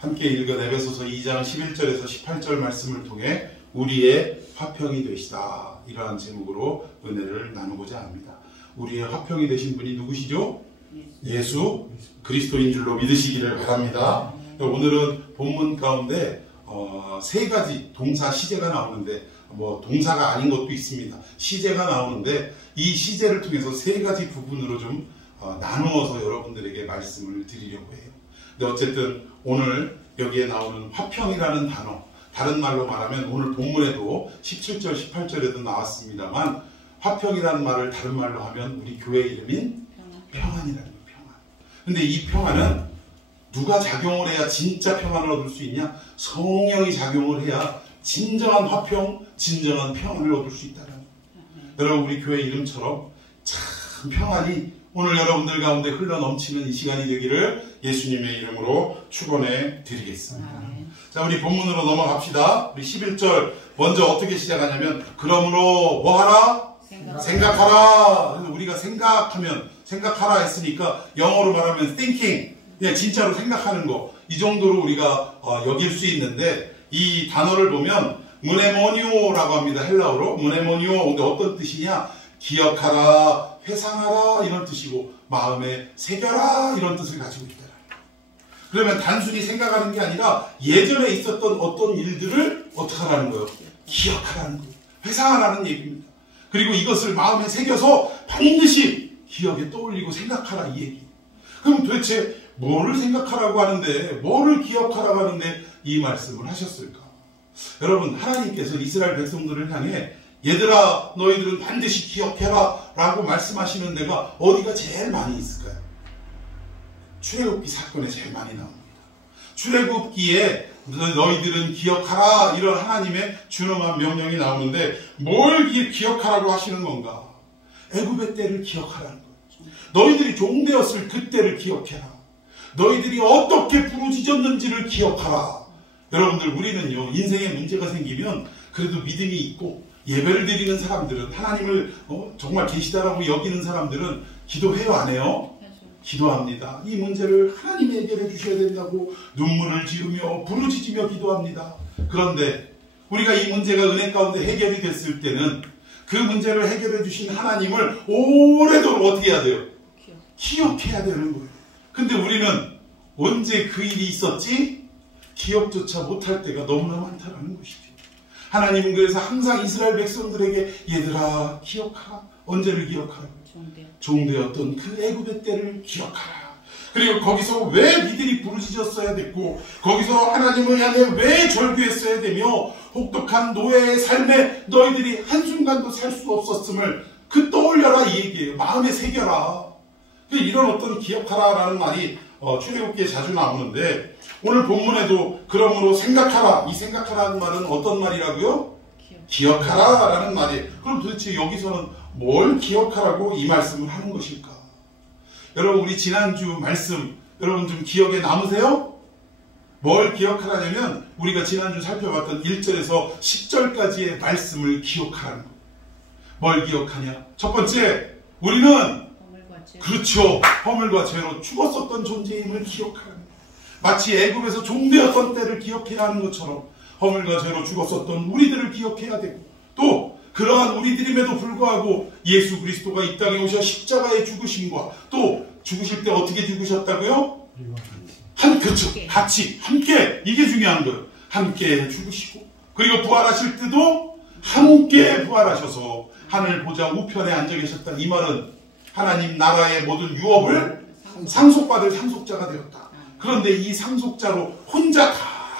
함께 읽은 에베소서 2장 11절에서 18절 말씀을 통해 우리의 화평이 되시다, 이러한 제목으로 은혜를 나누고자 합니다. 우리의 화평이 되신 분이 누구시죠? 예수 그리스도인 줄로 믿으시기를 바랍니다. 오늘은 본문 가운데 세 가지 동사 시제가 나오는데, 동사가 아닌 것도 있습니다. 시제가 나오는데, 이 시제를 통해서 세 가지 부분으로 좀 나누어서 여러분들에게 말씀을 드리려고 해요. 근데 어쨌든 오늘 여기에 나오는 화평이라는 단어, 다른 말로 말하면 오늘 본문에도 17절 18절에도 나왔습니다만, 화평이라는 말을 다른 말로 하면 우리 교회 이름인 평안이라는 거예요. 평안. 근데 이 평안은 누가 작용을 해야 진짜 평안을 얻을 수 있냐? 성령이 작용을 해야 진정한 화평, 진정한 평안을 얻을 수 있다는 거예요. 여러분, 우리 교회 이름처럼 참 평안이 오늘 여러분들 가운데 흘러 넘치는 이 시간이 되기를 예수님의 이름으로 축원해 드리겠습니다. 자, 우리 본문으로 넘어갑시다. 우리 11절 먼저 어떻게 시작하냐면, 그러므로 뭐하라? 생각하라. 우리가 생각하라 했으니까 영어로 말하면 thinking, 그냥 진짜로 생각하는 거, 이 정도로 우리가 여길 수 있는데, 이 단어를 보면 무네모니오라고 합니다. 헬라어로 무네모니오. 근데 어떤 뜻이냐? 기억하라, 회상하라 이런 뜻이고, 마음에 새겨라 이런 뜻을 가지고 있다. 그러면 단순히 생각하는 게 아니라 예전에 있었던 어떤 일들을 어떻게 하라는 거예요? 기억하라는 거예요. 회상하라는 얘기입니다. 그리고 이것을 마음에 새겨서 반드시 기억에 떠올리고 생각하라, 이 얘기. 그럼 도대체 뭐를 생각하라고 하는데, 뭐를 기억하라고 하는데 이 말씀을 하셨을까? 여러분, 하나님께서 이스라엘 백성들을 향해 얘들아, 너희들은 반드시 기억해라 라고 말씀하시는 데가 어디가 제일 많이 있을까요? 출애굽기 사건에 제일 많이 나옵니다. 출애굽기에 너희들은 기억하라, 이런 하나님의 준엄한 명령이 나오는데, 뭘 기억하라고 하시는 건가? 애굽의 때를 기억하라는 거예요. 너희들이 종되었을 그때를 기억해라. 너희들이 어떻게 부르짖었는지를 기억하라. 여러분들, 우리는요, 인생에 문제가 생기면 그래도 믿음이 있고 예배를 드리는 사람들은, 하나님을 정말 계시다라고 여기는 사람들은 기도해요, 안 해요? 기도합니다. 이 문제를 하나님이 해결해 주셔야 된다고 눈물을 지으며 부르짖으며 기도합니다. 그런데 우리가 이 문제가 은혜 가운데 해결이 됐을 때는 그 문제를 해결해 주신 하나님을 오래도록 어떻게 해야 돼요? 기억해야 되는 거예요. 근데 우리는 언제 그 일이 있었지? 기억조차 못할 때가 너무나 많다는 것이죠. 하나님은 그래서 항상 이스라엘 백성들에게 얘들아, 기억하라. 언제를 기억하라? 종되었던 그 애굽의 때를 기억하라. 그리고 거기서 왜 니들이 부르짖었어야 됐고, 거기서 하나님을 향해 왜 절규했어야 되며, 혹독한 노예의 삶에 너희들이 한순간도 살 수 없었음을 떠올려라, 이 얘기예요. 마음에 새겨라. 이런 어떤 기억하라라는 말이 출애굽기에 자주 나오는데, 오늘 본문에도 그러므로 생각하라, 이 생각하라는 말은 어떤 말이라고요? 기억하라라는 말이에요. 그럼 도대체 여기서는 뭘 기억하라고 이 말씀을 하는 것일까? 여러분, 우리 지난주 말씀 여러분 좀 기억에 남으세요? 뭘 기억하라냐면, 우리가 지난주 살펴봤던 1절에서 10절까지의 말씀을 기억하라는 거예요. 뭘 기억하냐? 첫 번째, 우리는 그렇죠, 허물과 죄로 죽었었던 존재임을 기억하라는 거예요. 마치 애굽에서 종되었던 때를 기억해야 하는 것처럼 허물과 죄로 죽었었던 우리들을 기억해야 되고, 또 그러한 우리들임에도 불구하고 예수 그리스도가 이 땅에 오셔 십자가의 죽으심과, 또 죽으실 때 어떻게 죽으셨다고요? 그렇죠, 같이 함께, 이게 중요한 거예요. 함께 죽으시고, 그리고 부활하실 때도 함께 부활하셔서 하늘 보좌 우편에 앉아 계셨다. 이 말은 하나님 나라의 모든 유업을 상속받을 상속자가 되었다. 그런데 이 상속자로 혼자 다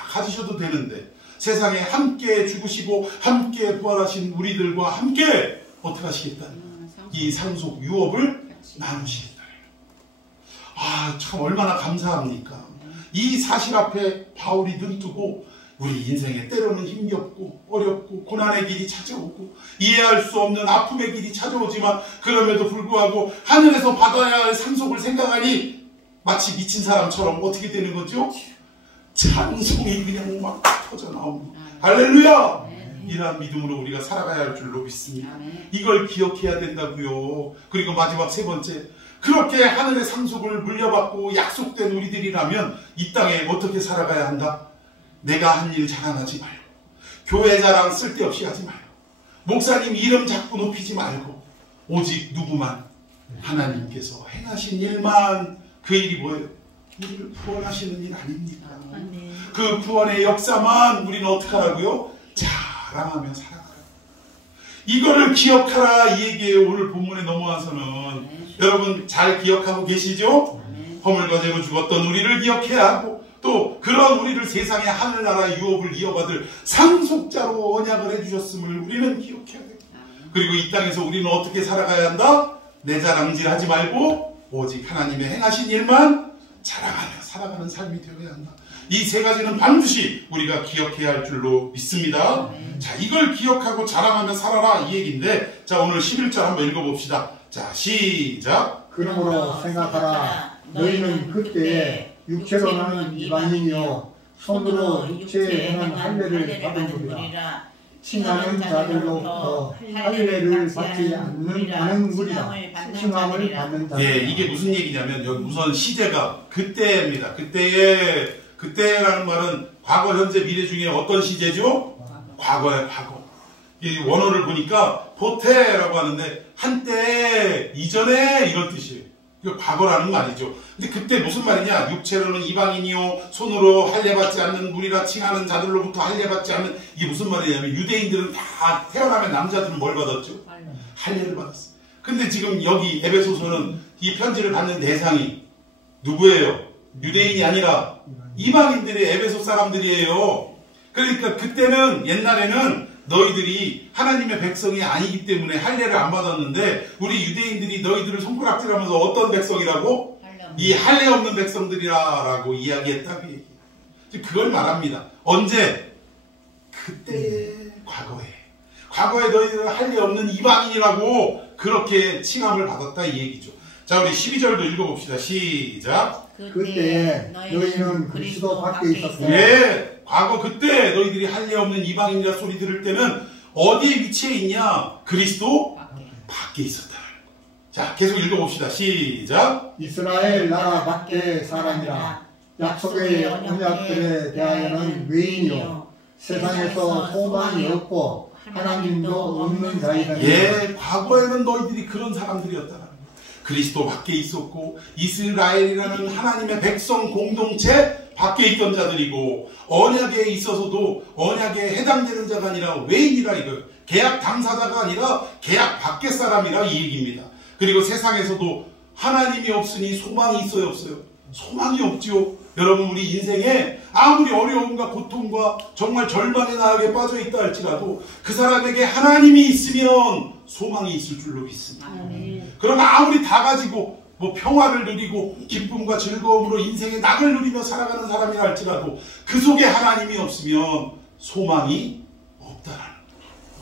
가지셔도 되는데, 세상에 함께 죽으시고 함께 부활하신 우리들과 함께 어떻게 하시겠다는 이 상속 유업을 나누시겠다. 참 얼마나 감사합니까? 이 사실 앞에 바울이 눈뜨고, 우리 인생에 때로는 힘겹고 어렵고 고난의 길이 찾아오고 이해할 수 없는 아픔의 길이 찾아오지만, 그럼에도 불구하고 하늘에서 받아야 할 상속을 생각하니 마치 미친 사람처럼 어떻게 되는 거죠? 찬송이 그냥 막 터져 나옵니다. 할렐루야! 이러한 믿음으로 우리가 살아가야 할 줄로 믿습니다. 이걸 기억해야 된다고요. 그리고 마지막 세 번째, 그렇게 하늘의 상속을 물려받고 약속된 우리들이라면 이 땅에 어떻게 살아가야 한다? 내가 한 일 자랑하지 말고, 교회 자랑 쓸데없이 하지 말고, 목사님 이름 자꾸 높이지 말고, 오직 누구만? 하나님께서 행하신 일만. 그 일이 뭐예요? 우리를 구원하시는 일 아닙니까? 그 구원의 역사만 우리는 어떻게 하라고요? 자랑하며 살아가라. 이거를 기억하라 이 얘기예요. 오늘 본문에 넘어와서는. 여러분 잘 기억하고 계시죠? 허물과제로 죽었던 우리를 기억해야 하고, 또 그런 우리를 세상의 하늘나라 유업을 이어받을 상속자로 언약을 해주셨음을 우리는 기억해야 돼요. 그리고 이 땅에서 우리는 어떻게 살아가야 한다? 내 자랑질 하지 말고 오직 하나님의 행하신 일만 자랑하며 살아가는 삶이 되어야 한다. 이 세 가지는 반드시 우리가 기억해야 할 줄로 믿습니다. 자, 이걸 기억하고 자랑하며 살아라 이 얘기인데, 자, 오늘 11절 한번 읽어봅시다. 자, 시작. 그러므로 생각하라. 너희는 그때 육체로는 이방인이요 손으로 육체에 행한 할례를 받은느니라. 칭하는 자들로부터 할례를 받지 않는 무리라. 칭함을 받는 자들. 예, 이게 무슨 얘기냐면 여기 우선 시제가 그때입니다. 그때라는 말은 과거, 현재, 미래 중에 어떤 시제죠? 과거의 과거. 이 원어를 보니까 보태라고 하는데 한때, 이전에 이런 뜻이에요. 이거 과거라는 말이죠. 근데 그때 무슨 말이냐? 육체로는 이방인이요 손으로 할례받지 않는 무리라 칭하는 자들로부터 할례받지 않는, 이게 무슨 말이냐면 유대인들은 다 태어나면 남자들은 뭘 받았죠? 할례를 받았어. 근데 지금 여기 에베소서는 이 편지를 받는 대상이 누구예요? 유대인이 아니라 이방인들이 에베소 사람들이에요. 그러니까 그때는, 옛날에는 너희들이 하나님의 백성이 아니기 때문에 할례를 안 받았는데, 우리 유대인들이 너희들을 손가락질하면서 어떤 백성이라고? 이 할례 없는 백성들이라고 이야기했다. 그걸 말합니다. 언제? 그때의 과거에 너희들은 할례 없는 이방인이라고 그렇게 칭함을 받았다 이 얘기죠. 자, 우리 12절도 읽어봅시다. 시작. 그때 너희는 그리스도 밖에 있었고. 네, 과거 그때 너희들이 할례 없는 이방인이라 소리 들을 때는 어디에 위치해 있냐? 그리스도 밖에 있었다. 자, 계속 읽어봅시다. 시작. 이스라엘 나라 밖의 사람이라. 약속의 언약들에 대하여는 외인이요 세상에서 소망이 없고 하나님도 없는 자이다. 예, 과거에는 너희들이 그런 사람들이었다. 그리스도 밖에 있었고 이스라엘이라는 하나님의 백성 공동체 밖에 있던 자들이고, 언약에 있어서도 언약에 해당되는 자가 아니라 외인이라, 이거 계약 당사자가 아니라 계약 밖의 사람이라 이 얘기입니다. 그리고 세상에서도 하나님이 없으니 소망이 있어요, 없어요? 소망이 없지요. 여러분, 우리 인생에 아무리 어려움과 고통과 정말 절망의 나락에 빠져 있다 할지라도 그 사람에게 하나님이 있으면 소망이 있을 줄로 믿습니다. 그러나 아무리 다 가지고 뭐 평화를 누리고 기쁨과 즐거움으로 인생의 낙을 누리며 살아가는 사람이라 할지라도 그 속에 하나님이 없으면 소망이 없다라는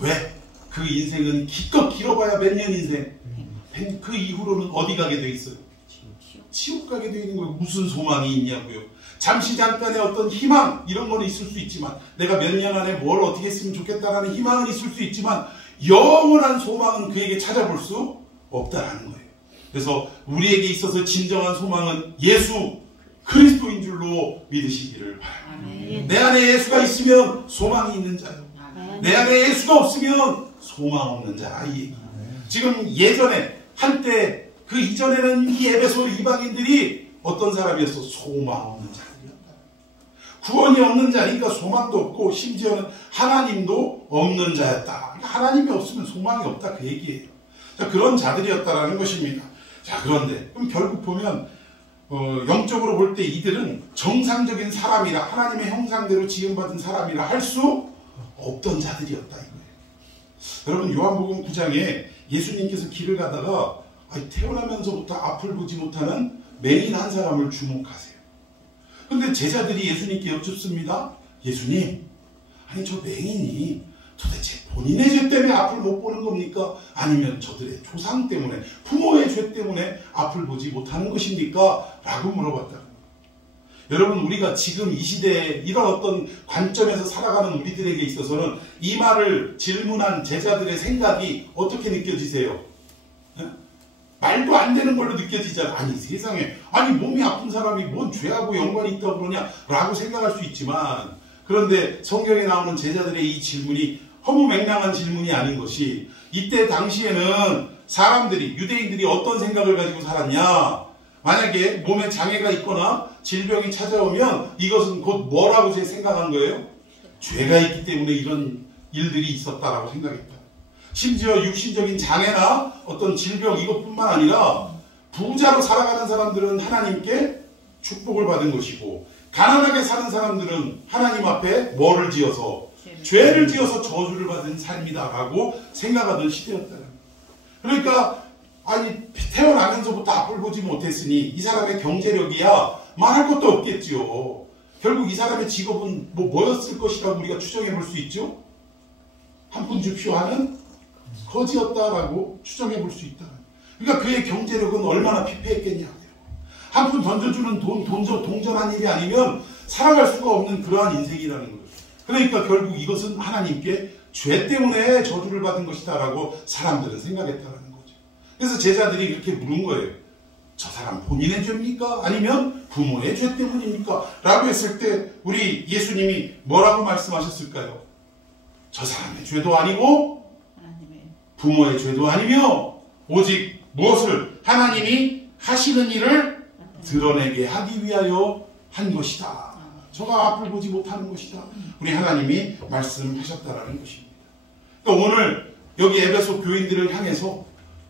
거예요. 왜? 그 인생은 기껏 길어봐야 몇 년 인생. 그 이후로는 어디 가게 돼 있어요? 지옥 가게 돼 있는 거예요. 무슨 소망이 있냐고요. 잠시 잠깐의 어떤 희망 이런 거는 있을 수 있지만, 내가 몇 년 안에 뭘 어떻게 했으면 좋겠다라는 희망은 있을 수 있지만 영원한 소망은 그에게 찾아볼 수 없다라는 거예요. 그래서 우리에게 있어서 진정한 소망은 예수 그리스도인 줄로 믿으시기를 바랍니다. 내 안에 예수가 있으면 소망이 있는 자요. 내 안에 예수가 없으면 소망 없는 자. 이 얘기. 지금 예전에 한때 그 이전에는 이 에베소 이방인들이 어떤 사람이었어? 소망 없는 자들이었다. 구원이 없는 자니까 소망도 없고 심지어는 하나님도 없는 자였다. 그러니까 하나님이 없으면 소망이 없다 그 얘기예요. 자, 그런 자들이었다라는 것입니다. 자, 그런데 그럼 결국 보면 영적으로 볼 때 이들은 정상적인 사람이라, 하나님의 형상대로 지음받은 사람이라 할 수 없던 자들이었다 이거예요. 여러분, 요한복음 9장에 예수님께서 길을 가다가 태어나면서부터 앞을 보지 못하는 맹인 한 사람을 주목하세요. 그런데 제자들이 예수님께 여쭙습니다. 예수님, 아니 저 맹인이 도대체 본인의 죄 때문에 앞을 못 보는 겁니까? 아니면 저들의 조상 때문에, 부모의 죄 때문에 앞을 보지 못하는 것입니까? 라고 물어봤다. 여러분, 우리가 지금 이 시대에 이런 어떤 관점에서 살아가는 우리들에게 있어서는 이 말을 질문한 제자들의 생각이 어떻게 느껴지세요? 말도 안 되는 걸로 느껴지잖아. 아니 세상에, 아니 몸이 아픈 사람이 뭔 죄하고 연관이 있다고 그러냐 라고 생각할 수 있지만, 그런데 성경에 나오는 제자들의 이 질문이 허무맹랑한 질문이 아닌 것이, 이때 당시에는 사람들이, 유대인들이 어떤 생각을 가지고 살았냐. 만약에 몸에 장애가 있거나 질병이 찾아오면 이것은 곧 뭐라고 생각한 거예요? 죄가 있기 때문에 이런 일들이 있었다라고 생각했다. 심지어 육신적인 장애나 어떤 질병 이것뿐만 아니라 부자로 살아가는 사람들은 하나님께 축복을 받은 것이고, 가난하게 사는 사람들은 하나님 앞에 뭐를 지어서? 죄를 지어서 저주를 받은 삶이다라고 생각하던 시대였다. 그러니까 아니 태어나면서부터 앞을 보지 못했으니 이 사람의 경제력이야 말할 것도 없겠지요. 결국 이 사람의 직업은 뭐였을 것이라고 우리가 추정해 볼 수 있죠. 한 푼 줍쇼 하는 거지였다라고 추정해 볼 수 있다. 그러니까 그의 경제력은 얼마나 피폐했겠냐. 한 푼 던져주는 동전한 일이 아니면 살아갈 수가 없는 그러한 인생이라는 거예요. 그러니까 결국 이것은 하나님께 죄 때문에 저주를 받은 것이다 라고 사람들은 생각했다는 거죠. 그래서 제자들이 그렇게 물은 거예요. 저 사람 본인의 죄입니까? 아니면 부모의 죄 때문입니까? 라고 했을 때 우리 예수님이 뭐라고 말씀하셨을까요? 저 사람의 죄도 아니고 부모의 죄도 아니며 오직 무엇을? 하나님이 하시는 일을 드러내게 하기 위하여 한 것이다. 저가 앞을 보지 못하는 것이다. 우리 하나님이 말씀하셨다라는 것입니다. 그러니까 오늘 여기 에베소 교인들을 향해서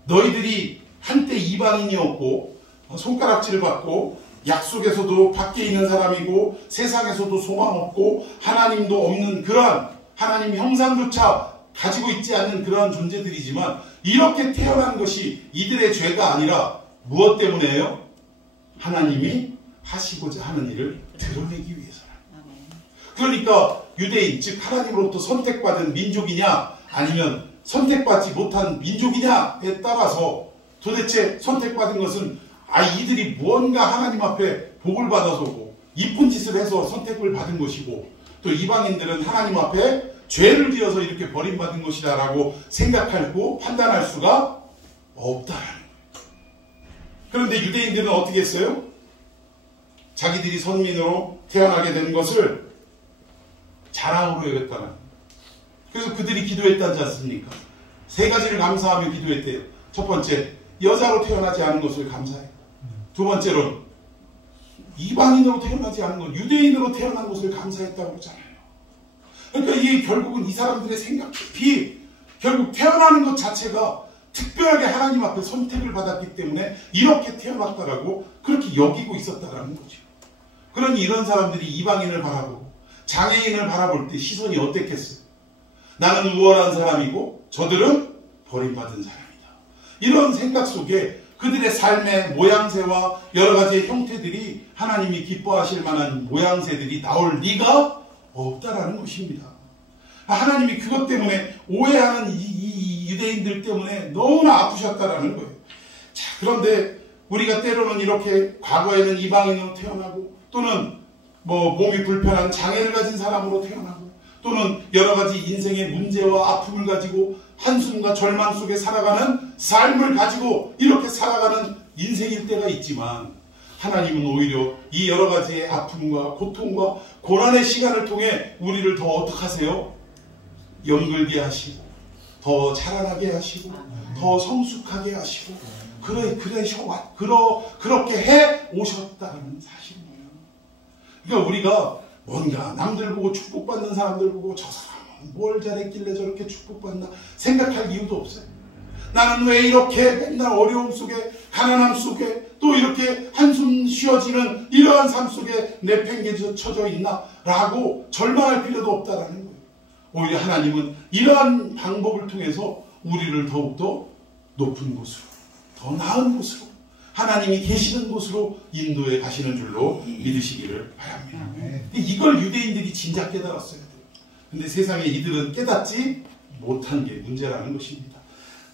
너희들이 한때 이방인이었고 손가락질을 받고 약속에서도 밖에 있는 사람이고 세상에서도 소망 없고 하나님도 없는 그러한 하나님 형상조차 가지고 있지 않는 그러한 존재들이지만 이렇게 태어난 것이 이들의 죄가 아니라 무엇 때문에요? 하나님이 하시고자 하는 일을 드러내기 위해서라. 그러니까 유대인, 즉 하나님으로부터 선택받은 민족이냐 아니면 선택받지 못한 민족이냐에 따라서 도대체 선택받은 것은 이들이 무언가 하나님 앞에 복을 받아서고 이쁜 짓을 해서 선택을 받은 것이고, 또 이방인들은 하나님 앞에 죄를 지어서 이렇게 버림받은 것이다 라고 생각하고 판단할 수가 없다라는 거예요. 그런데 유대인들은 어떻게 했어요? 자기들이 선민으로 태어나게 된 것을 자랑으로 여겼다는 거예요. 그래서 그들이 기도했다지 않습니까? 세 가지를 감사하며 기도했대요. 첫 번째, 여자로 태어나지 않은 것을 감사해. 두 번째로는 이방인으로 태어나지 않은 것, 유대인으로 태어난 것을 감사했다고 그러잖아요. 그러니까 이게 결국은 이 사람들의 생각 깊이 결국 태어나는 것 자체가 특별하게 하나님 앞에 선택을 받았기 때문에 이렇게 태어났다라고 그렇게 여기고 있었다라는 거죠. 그러니 이런 사람들이 이방인을 바라보고 장애인을 바라볼 때 시선이 어땠겠어요? 나는 우월한 사람이고 저들은 버림받은 사람이다. 이런 생각 속에 그들의 삶의 모양새와 여러 가지의 형태들이 하나님이 기뻐하실 만한 모양새들이 나올 리가 없다라는 것입니다. 하나님이 그것 때문에 오해하는 이 유대인들 때문에 너무나 아프셨다라는 거예요. 자, 그런데 우리가 때로는 이렇게 과거에는 이방인으로 태어나고 또는 몸이 불편한 장애를 가진 사람으로 태어나고 또는 여러 가지 인생의 문제와 아픔을 가지고 한숨과 절망 속에 살아가는 삶을 가지고 이렇게 살아가는 인생일 때가 있지만, 하나님은 오히려 이 여러 가지의 아픔과 고통과 고난의 시간을 통해 우리를 더 어떻게 하세요? 연글게 하시고 더 자라나게 하시고 더 성숙하게 하시고 그렇게 해 오셨다는 사실이에요. 그러니까 우리가 뭔가 남들 보고 축복받는 사람들 보고 저 사람은 뭘 잘했길래 저렇게 축복받나 생각할 이유도 없어요. 나는 왜 이렇게 맨날 어려움 속에 가난함 속에 또 이렇게 한숨 쉬어지는 이러한 삶 속에 내팽개쳐져 있나 라고 절망할 필요도 없다라는 거예요. 오히려 하나님은 이러한 방법을 통해서 우리를 더욱더 높은 곳으로, 더 나은 곳으로, 하나님이 계시는 곳으로 인도해 가시는 줄로 믿으시기를 바랍니다. 이걸 유대인들이 진작 깨달았어야 돼요. 근데 세상에 이들은 깨닫지 못한 게 문제라는 것입니다.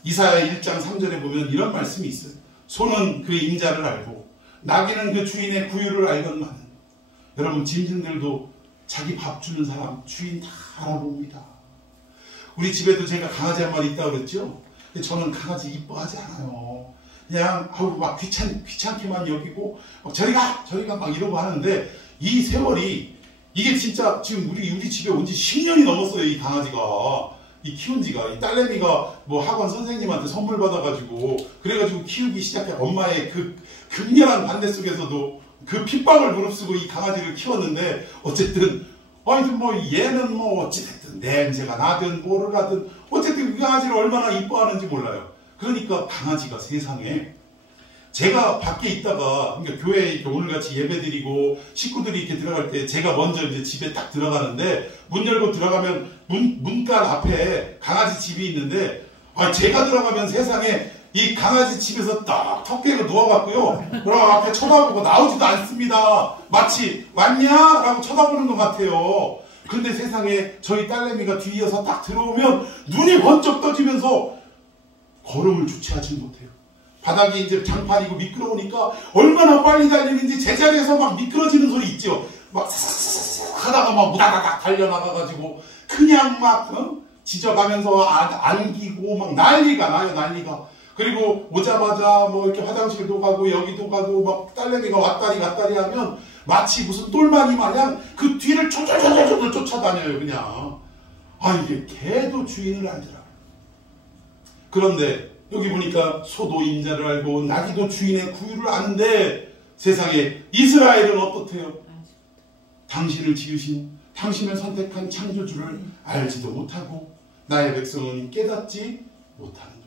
이사야 1장 3절에 보면 이런 말씀이 있어요. 소는 그 임자를 알고 나귀는 그 주인의 구유를 알건만은. 여러분, 짐승들도 자기 밥 주는 사람 주인 다 알아봅니다. 우리 집에도 제가 강아지 한 마리 있다고 그랬죠? 저는 강아지 이뻐하지 않아요. 그냥 막 귀찮게만 여기고 막 저리가 막 이러고 하는데, 이 세월이 이게 진짜 지금 우리 집에 온 지 10년이 넘었어요. 이 강아지가, 이 키운 지가. 이 딸내미가 뭐 학원 선생님한테 선물 받아가지고 그래가지고 키우기 시작해. 엄마의 그 극렬한 반대 속에서도 그 핏방울 무릅쓰고 이 강아지를 키웠는데, 어쨌든 아니 뭐 얘는 뭐 어찌됐든 냄새가 나든 뭐를 하든 어쨌든 그 강아지를 얼마나 이뻐하는지 몰라요. 그러니까 강아지가 세상에, 제가 밖에 있다가, 그러니까 교회에 이렇게 오늘같이 예배드리고 식구들이 이렇게 들어갈 때 제가 먼저 이제 집에 딱 들어가는데, 문 열고 들어가면 문간 앞에 강아지 집이 있는데, 제가 들어가면 세상에 이 강아지 집에서 딱 턱 깨고 누워갖고요, 그럼 앞에 쳐다보고 나오지도 않습니다. 마치 왔냐? 라고 쳐다보는 것 같아요. 근데 세상에 저희 딸내미가 뒤이어서 딱 들어오면 눈이 번쩍 떠지면서 걸음을 주체하지 못해요. 바닥이 이제 장판이고 미끄러우니까 얼마나 빨리 달리는지 제자리에서 막 미끄러지는 소리 있죠. 막 사사사사 하다가 막 무다다닥 달려나가가지고 그냥 막 지져가면서 안기고 막 난리가 나요, 난리가. 그리고 오자마자 뭐 이렇게 화장실도 가고 여기도 가고 막 딸내미가 왔다리 갔다리 하면 마치 무슨 똘마니 마냥 그 뒤를 쫓아다녀요, 그냥. 이게 개도 주인을 알더라. 그런데 여기 보니까 소도 인자를 알고 나귀도 주인의 구유를 아는데, 세상에 이스라엘은 어떻대요? 당신을 지으신, 당신을 선택한 창조주를 알지도 못하고 나의 백성은 깨닫지 못하는도다.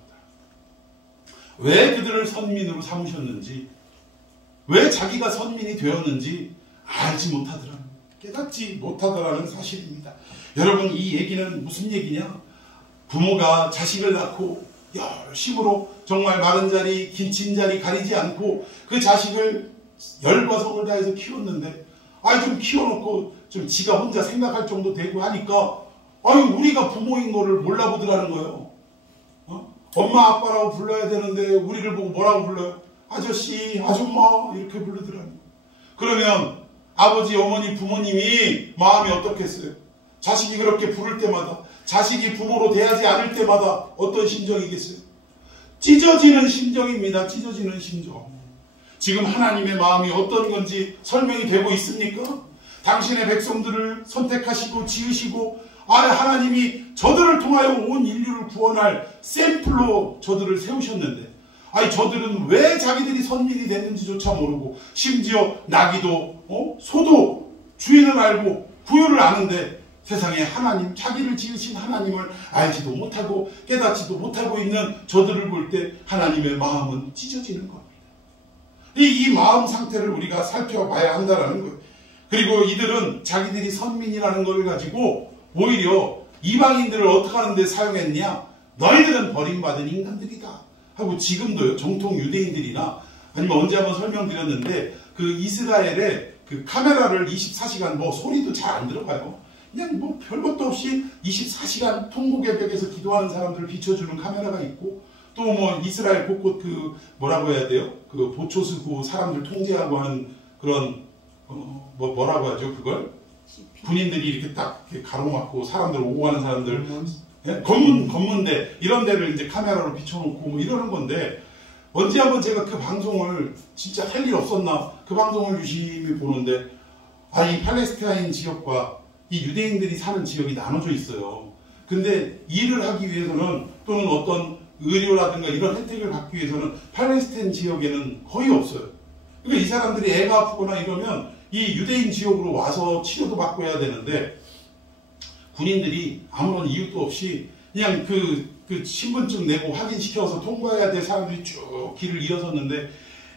왜 그들을 선민으로 삼으셨는지, 왜 자기가 선민이 되었는지 알지 못하더라, 깨닫지 못하더라는 사실입니다. 여러분, 이 얘기는 무슨 얘기냐? 부모가 자식을 낳고 열심으로 정말 마른 자리 긴 자리 가리지 않고 그 자식을 열과 성을 다해서 키웠는데, 좀 키워놓고 좀 지가 혼자 생각할 정도 되고 하니까 우리가 부모인 거를 몰라보더라는 거예요. 엄마 아빠라고 불러야 되는데 우리를 보고 뭐라고 불러요? 아저씨, 아줌마 이렇게 부르더라는 거예요. 그러면 아버지, 어머니, 부모님이 마음이 어떻겠어요? 자식이 그렇게 부를 때마다, 자식이 부모로 대하지 않을 때마다 어떤 심정이겠어요? 찢어지는 심정입니다. 찢어지는 심정. 지금 하나님의 마음이 어떤 건지 설명이 되고 있습니까? 당신의 백성들을 선택하시고 지으시고, 하나님이 저들을 통하여 온 인류를 구원할 샘플로 저들을 세우셨는데, 저들은 왜 자기들이 선민이 됐는지조차 모르고, 심지어 나귀도 소도 주인을 알고 구유를 아는데, 세상에 하나님, 자기를 지으신 하나님을 알지도 못하고 깨닫지도 못하고 있는 저들을 볼 때 하나님의 마음은 찢어지는 겁니다. 이 마음 상태를 우리가 살펴봐야 한다는 거예요. 그리고 이들은 자기들이 선민이라는 걸 가지고 오히려 이방인들을 어떻게 하는데 사용했냐? 너희들은 버림받은 인간들이다 하고, 지금도요, 정통 유대인들이나 아니면 언제 한번 설명드렸는데, 그 이스라엘에 그 카메라를 24시간 소리도 잘 안 들어가요. 그냥 별것도 없이 24시간 통곡의 벽에서 기도하는 사람들을 비춰주는 카메라가 있고, 또 이스라엘 곳곳 뭐라고 해야 돼요? 그 보초 쓰고 사람들 통제하고 하는 그런 뭐라고 하죠? 그걸 군인들이 이렇게 딱 이렇게 가로막고 사람들 오고 가는 사람들, 예? 검문대 이런 데를 이제 카메라로 비춰놓고 이러는 건데, 언제 한번 제가 그 방송을 진짜 할 일 없었나 그 방송을 유심히 보는데, 이 팔레스타인 지역과 이 유대인들이 사는 지역이 나눠져 있어요. 근데 일을 하기 위해서는, 또는 어떤 의료라든가 이런 혜택을 받기 위해서는 팔레스타인 지역에는 거의 없어요. 그러니까 이 사람들이 애가 아프거나 이러면 이 유대인 지역으로 와서 치료도 받고 해야 되는데, 군인들이 아무런 이유도 없이 그냥 그 신분증 내고 확인시켜서 통과해야 될 사람들이 쭉 길을 이어섰는데,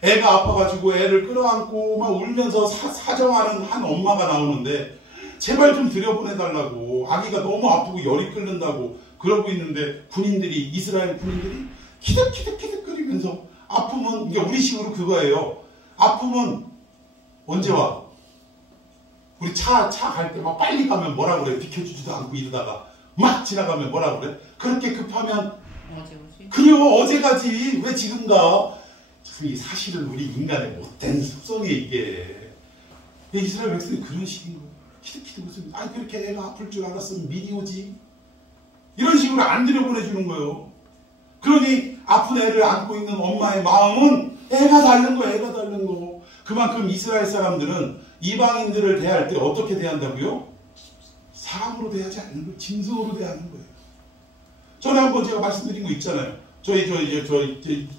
애가 아파가지고 애를 끌어안고 막 울면서 사정하는 한 엄마가 나오는데, 제발 좀 들여보내달라고, 아기가 너무 아프고 열이 끓는다고 그러고 있는데, 이스라엘 군인들이 키득키득키득 거리면서, 아프면, 이게 우리식으로 그거예요. 아프면 언제 와? 우리 차 갈 때 막 빨리 가면 뭐라 그래? 비켜주지도 않고 이러다가 막 지나가면 뭐라 그래? 그렇게 급하면 어제 오지? 그래요, 어제 가지 왜 지금 가? 이 사실은 우리 인간의 못된 습성이 이게. 이스라엘 백성이 그런 식인 거예요. 키득키득 웃으면, 그렇게 애가 아플 줄 알았으면 미리 오지. 이런 식으로 안 들여보내주는 거예요. 그러니 아픈 애를 안고 있는 엄마의 마음은 애가 다른 거야. 애가 다른 거. 그만큼 이스라엘 사람들은 이방인들을 대할 때 어떻게 대한다고요? 사람으로 대하지 않는 거예요. 짐승으로 대하는 거예요. 전에 한번 제가 말씀드린 거 있잖아요. 저희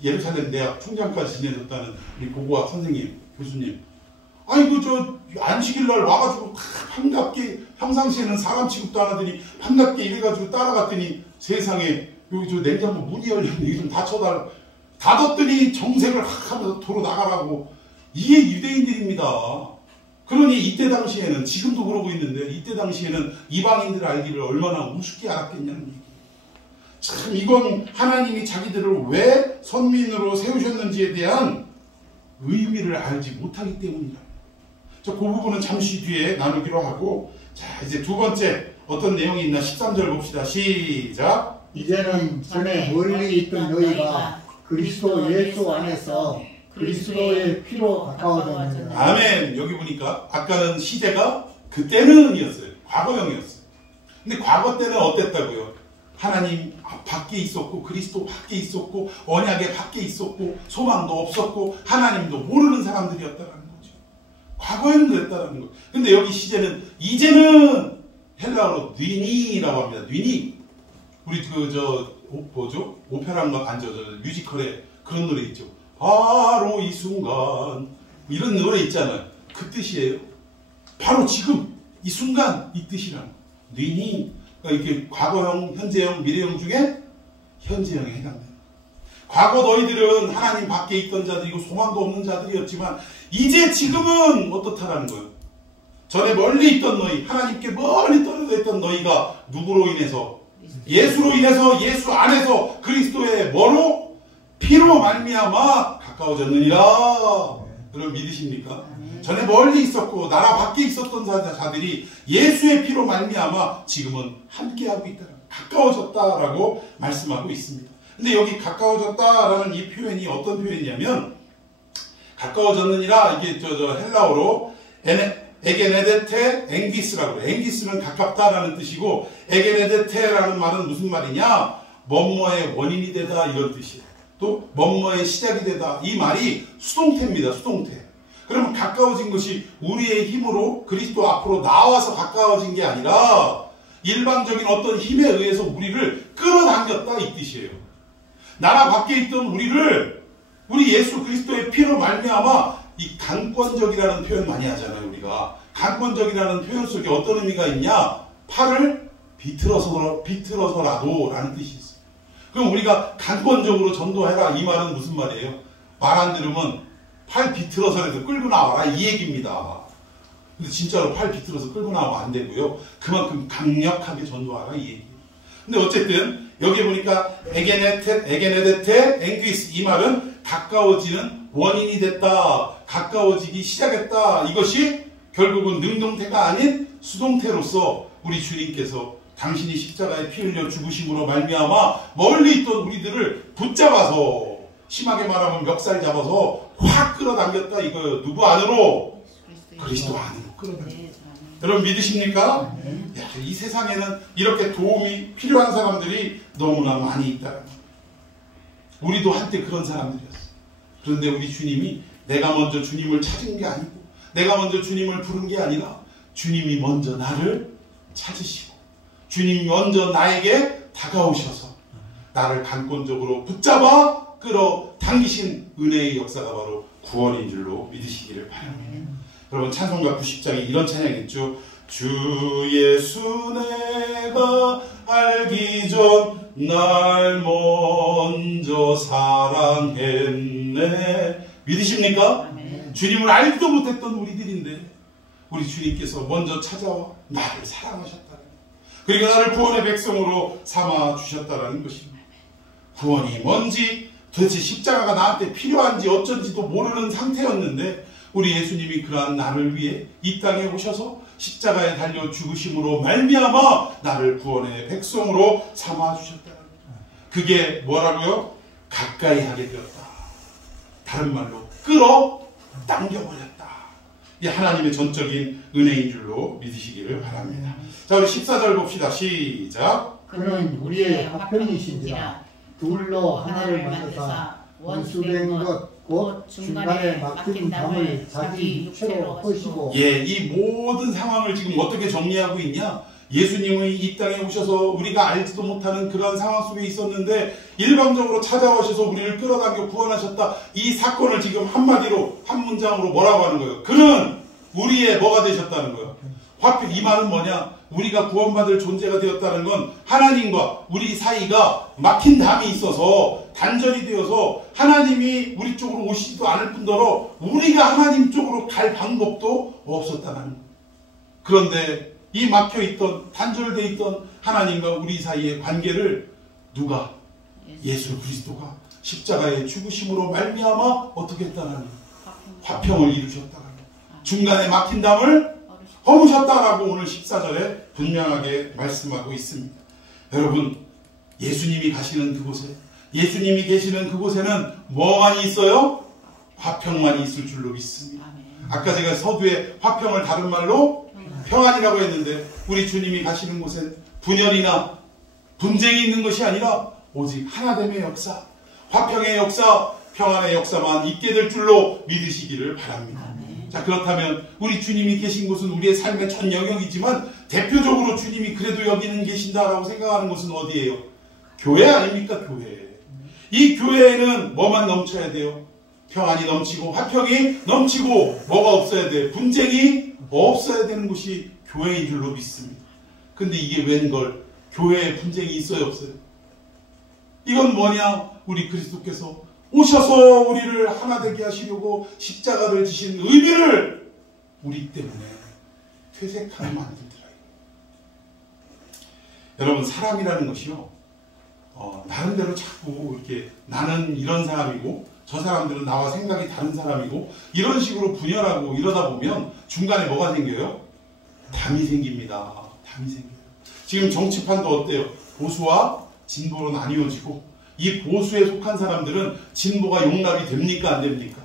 예루살렘 대학 총장까지 지내셨다는 우리 고고학 선생님, 교수님. 아이고, 안식일 날 와가지고 반갑게, 평상시에는 사람 취급도 안 하더니 반갑게 이래가지고 따라갔더니 세상에 여기 냉장고 문이 열렸는데 이거 좀 닫혀달라. 닫았더니 정색을 하면서 도로 나가라고. 이게 유대인들입니다. 그러니 이때 당시에는, 지금도 그러고 있는데, 이때 당시에는 이방인들 알기를 얼마나 우습게 알았겠냐는 얘기. 참, 이건 하나님이 자기들을 왜 선민으로 세우셨는지에 대한 의미를 알지 못하기 때문이다. 그 부분은 잠시 뒤에 나누기로 하고, 자, 이제 두 번째 어떤 내용이 있나 13절 봅시다. 시작. 이제는 전에 멀리 있던 너희가 그리스도 예수 안에서 그리스도의 피로 가까워졌느니라. 아멘. 여기 보니까 아까는 시제가 그때는이었어요. 과거형이었어요. 근데 과거 때는 어땠다고요? 하나님 밖에 있었고, 그리스도 밖에 있었고, 언약의 밖에 있었고, 소망도 없었고, 하나님도 모르는 사람들이었다라는 거죠. 과거에는 그랬다라는 거죠. 근데 여기 시제는 이제는 헬라어로 뉘니라고 합니다. 뉘니. 우리 뭐죠? 오페라인가 뮤지컬에 그런 노래 있죠. 바로 이 순간. 이런 노래 있잖아요. 그 뜻이에요. 바로 지금, 이 순간, 이 뜻이라는 거예요. 뉘니. 그러니까 이렇게 과거형, 현재형, 미래형 중에 현재형에 해당돼요. 과거 너희들은 하나님 밖에 있던 자들이고 소망도 없는 자들이었지만 이제 지금은 어떻다라는 거예요. 전에 멀리 있던 너희, 하나님께 멀리 떨어져 있던 너희가 누구로 인해서? 예수로 인해서, 예수 안에서 그리스도의 뭐로? 피로 말미암아 가까워졌느니라. 여러분 믿으십니까? 전에 멀리 있었고 나라 밖에 있었던 자들이 예수의 피로 말미암아 지금은 함께하고 있다. 가까워졌다라고 말씀하고 있습니다. 근데 여기 가까워졌다라는 이 표현이 어떤 표현이냐면, 가까워졌느니라, 이게 헬라어로 에게네데테 엥기스라고 그래요. 엥기스는 가깝다라는 뜻이고, 에게네데테라는 말은 무슨 말이냐? 뭐뭐의 원인이 되다, 이런 뜻이에요. 또 뭐뭐의 시작이 되다, 이 말이 수동태입니다. 수동태. 그러면 가까워진 것이 우리의 힘으로 그리스도 앞으로 나와서 가까워진 게 아니라 일방적인 어떤 힘에 의해서 우리를 끌어당겼다, 이 뜻이에요. 나라 밖에 있던 우리를 우리 예수 그리스도의 피로 말미암아, 이 강권적이라는 표현 많이 하잖아요. 우리가 강권적이라는 표현 속에 어떤 의미가 있냐? 팔을 비틀어서라도 라는 뜻이 있어요. 그럼 우리가 강권적으로 전도해라, 이 말은 무슨 말이에요? 말 안 들으면 팔 비틀어서라도 끌고 나와라, 이 얘기입니다. 근데 진짜로 팔 비틀어서 끌고 나오면 안 되고요. 그만큼 강력하게 전도하라, 이 얘기예요. 근데 어쨌든 여기 보니까 에게네데테 엥귀스, 이 말은 가까워지는 원인이 됐다, 가까워지기 시작했다. 이것이 결국은 능동태가 아닌 수동태로서 우리 주님께서 당신이 십자가에 피 흘려 죽으심으로 말미암아 멀리 있던 우리들을 붙잡아서, 심하게 말하면 멱살 잡아서 확 끌어당겼다 이거예요. 누구 안으로? 그리스도 안으로 끌어당겼다. 여러분 믿으십니까? 야, 이 세상에는 이렇게 도움이 필요한 사람들이 너무나 많이 있다. 우리도 한때 그런 사람들이었어. 그런데 우리 주님이 내가 먼저 주님을 찾은 게 아니고, 내가 먼저 주님을 부른 게 아니라 주님이 먼저 나를 찾으시고 주님이 먼저 나에게 다가오셔서 나를 강권적으로 붙잡아 끌어당기신 은혜의 역사가 바로 구원인 줄로 믿으시기를 바랍니다. 여러분 찬송가 90장에 이런 찬양이 있죠. 주 예수 내가 알기 전 날 먼저 사랑했네. 믿으십니까? 주님을 알지도 못했던 우리들인데 우리 주님께서 먼저 찾아와 나를 사랑하셨다는, 그리고 나를 구원의 백성으로 삼아 주셨다는 것입니다. 구원이 뭔지, 도대체 십자가가 나한테 필요한지 어쩐지도 모르는 상태였는데 우리 예수님이 그러한 나를 위해 이 땅에 오셔서 십자가에 달려 죽으심으로 말미암아 나를 구원의 백성으로 삼아 주셨다는 거예요. 그게 뭐라고요? 가까이 하게 되었다. 다른 말로 끌어당겨버렸다. 이 하나님의 전적인 은혜인 줄로 믿으시기를 바랍니다. 자, 우리 14절 봅시다. 시작. 그는 우리의 화평이신지라 둘로 하나를 만드사 원수된 것 곧 중간에 막힌 담을 자기 육체로 허시고. 예, 이 모든 상황을 지금 어떻게 정리하고 있냐? 예수님이 이 땅에 오셔서 우리가 알지도 못하는 그런 상황 속에 있었는데 일방적으로 찾아오셔서 우리를 끌어당겨 구원하셨다. 이 사건을 지금 한마디로 한 문장으로 뭐라고 하는 거예요? 그는 우리의 뭐가 되셨다는 거예요. 화평, 이 말은 뭐냐? 우리가 구원받을 존재가 되었다는 건 하나님과 우리 사이가 막힌 담이 있어서 단절이 되어서 하나님이 우리 쪽으로 오시지도 않을 뿐더러 우리가 하나님 쪽으로 갈 방법도 없었다는 거예요. 그런데 이 막혀있던 단절되어 있던 하나님과 우리 사이의 관계를 누가? 예수 그리스도가 십자가의 죽으심으로 말미암아 어떻게 했다는 거예요? 화평을 이루셨다는 거예요. 중간에 막힌 담을 허무셨다라고 오늘 14절에 분명하게 말씀하고 있습니다. 여러분, 예수님이 가시는 그곳에, 예수님이 계시는 그곳에는 뭐만이 있어요? 화평만이 있을 줄로 믿습니다. 아까 제가 서두에 화평을 다른 말로 평안이라고 했는데 우리 주님이 가시는 곳엔 분열이나 분쟁이 있는 것이 아니라 오직 하나됨의 역사, 화평의 역사, 평안의 역사만 있게 될 줄로 믿으시기를 바랍니다. 자, 그렇다면 우리 주님이 계신 곳은 우리의 삶의 전 영역이지만 대표적으로 주님이 그래도 여기는 계신다라고 생각하는 곳은 어디예요? 교회 아닙니까? 교회. 이 교회에는 뭐만 넘쳐야 돼요? 평안이 넘치고 화평이 넘치고 뭐가 없어야 돼요? 분쟁이 없어야 되는 곳이 교회인 줄로 믿습니다. 근데 이게 웬걸 교회에 분쟁이 있어요? 없어요? 이건 뭐냐? 우리 그리스도께서 오셔서 우리를 하나 되게 하시려고 십자가를 지신 의미를 우리 때문에 퇴색하는 만들더라고요. 여러분, 사람이라는 것이요, 나름대로 자꾸 이렇게 나는 이런 사람이고 저 사람들은 나와 생각이 다른 사람이고 이런 식으로 분열하고 이러다 보면 중간에 뭐가 생겨요? 담이 생깁니다. 담이 생겨요. 지금 정치판도 어때요? 보수와 진보로 나뉘어지고 이 보수에 속한 사람들은 진보가 용납이 됩니까? 안 됩니까?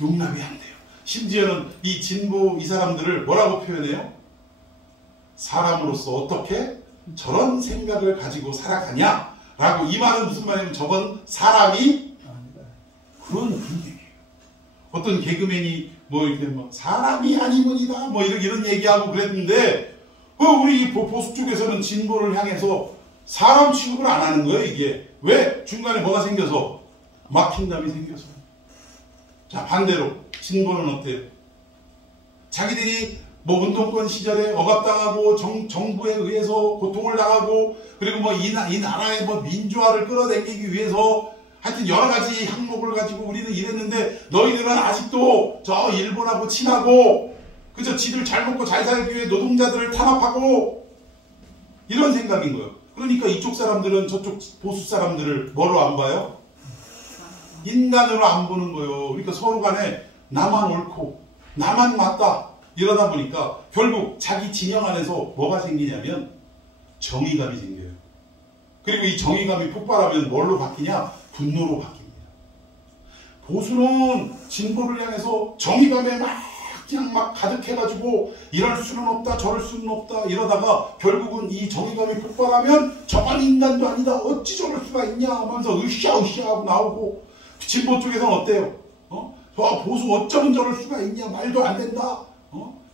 용납이 안 돼요. 심지어는 이 진보 이 사람들을 뭐라고 표현해요? 사람으로서 어떻게 저런 생각을 가지고 살아가냐? 라고. 이 말은 무슨 말이냐면 저건 사람이 그런 얘기예요. 어떤 개그맨이 뭐 이렇게 뭐 사람이 아니문이다 뭐 이런 얘기하고 그랬는데 우리 보수 쪽에서는 진보를 향해서 사람 취급을 안 하는 거예요. 이게 왜? 중간에 뭐가 생겨서? 막힌 담이 생겨서. 자, 반대로 진보는 어때요? 자기들이 뭐 운동권 시절에 억압당하고 정부에 의해서 고통을 당하고 그리고 뭐 이 나라의 뭐 민주화를 끌어당기기 위해서 하여튼 여러 가지 항목을 가지고 우리는 이랬는데 너희들은 아직도 저 일본하고 친하고 그저 지들 잘 먹고 잘 살기 위해 노동자들을 탄압하고 이런 생각인 거예요. 그러니까 이쪽 사람들은 저쪽 보수 사람들을 뭐로 안 봐요? 인간으로 안 보는 거예요. 그러니까 서로 간에 나만 옳고 나만 맞다 이러다 보니까 결국 자기 진영 안에서 뭐가 생기냐면 정의감이 생겨요. 그리고 이 정의감이 폭발하면 뭘로 바뀌냐? 분노로 바뀝니다. 보수는 진보를 향해서 정의감에 그냥 막 가득해가지고 이럴 수는 없다 저럴 수는 없다 이러다가 결국은 이 정의감이 폭발하면 저건 인간도 아니다 어찌 저럴 수가 있냐 하면서 으쌰으쌰 하고 나오고 진보 쪽에서는 어때요? 저 보수 어쩌면 저럴 수가 있냐 말도 안 된다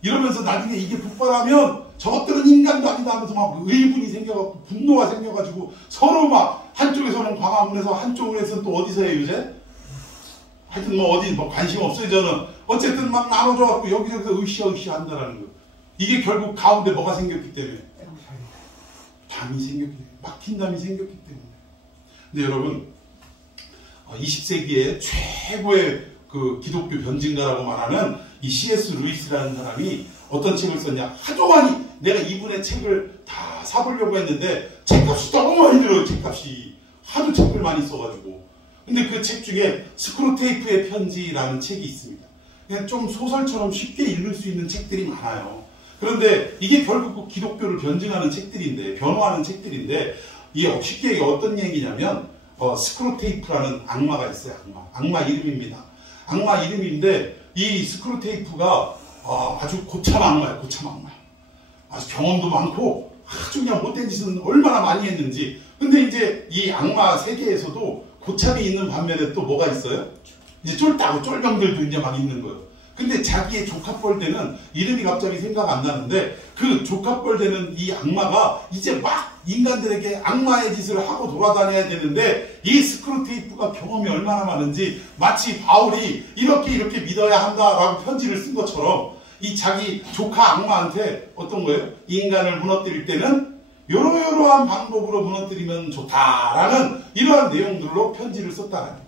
이러면서 나중에 이게 폭발하면 저것들은 인간도 아니다 하면서 막 의분이 생겨가지고 분노가 생겨가지고 서로 막 한쪽에서는 광화문에서 한쪽에서는 또 어디서 해요 요새? 하여튼 뭐 어디 뭐 관심 없어요 저는. 어쨌든 막 나눠줘갖고 여기저기서 으쌰으쌰 한다라는 거예요. 이게 결국 가운데 뭐가 생겼기 때문에? 담이 생겼기 때문에. 막힌 담이 생겼기 때문에. 근데 여러분 20세기의 최고의 그 기독교 변증가라고 말하는 이 C.S. 루이스라는 사람이 어떤 책을 썼냐. 하도 많이 내가 이분의 책을 다 사보려고 했는데 책값이 너무 많이 들어요. 책값이. 하도 책을 많이 써가지고. 근데 그 책 중에 스크루테이프의 편지라는 책이 있습니다. 그냥 좀 소설처럼 쉽게 읽을 수 있는 책들이 많아요. 그런데 이게 결국 그 기독교를 변증하는 책들인데, 변호하는 책들인데, 이게 쉽게 어떤 얘기냐면, 스크루테이프라는 악마가 있어요. 악마 이름입니다. 악마 이름인데, 이 스크루테이프가 아주 고참 악마예요. 고참 악마. 아주 경험도 많고, 아주 그냥 못된 짓은 얼마나 많이 했는지, 근데 이제 이 악마 세계에서도 고참이 있는 반면에 또 뭐가 있어요? 이제 쫄다고 쫄병들도 이제 막 있는 거예요. 근데 자기의 조카뻘되는 이름이 갑자기 생각 안 나는데 그 조카뻘되는 이 악마가 이제 막 인간들에게 악마의 짓을 하고 돌아다녀야 되는데 이 스크루테이프가 경험이 얼마나 많은지 마치 바울이 이렇게 믿어야 한다라고 편지를 쓴 것처럼 이 자기 조카 악마한테 어떤 거예요? 인간을 무너뜨릴 때는 이러이러한 방법으로 무너뜨리면 좋다라는 이러한 내용들로 편지를 썼다는 거예요.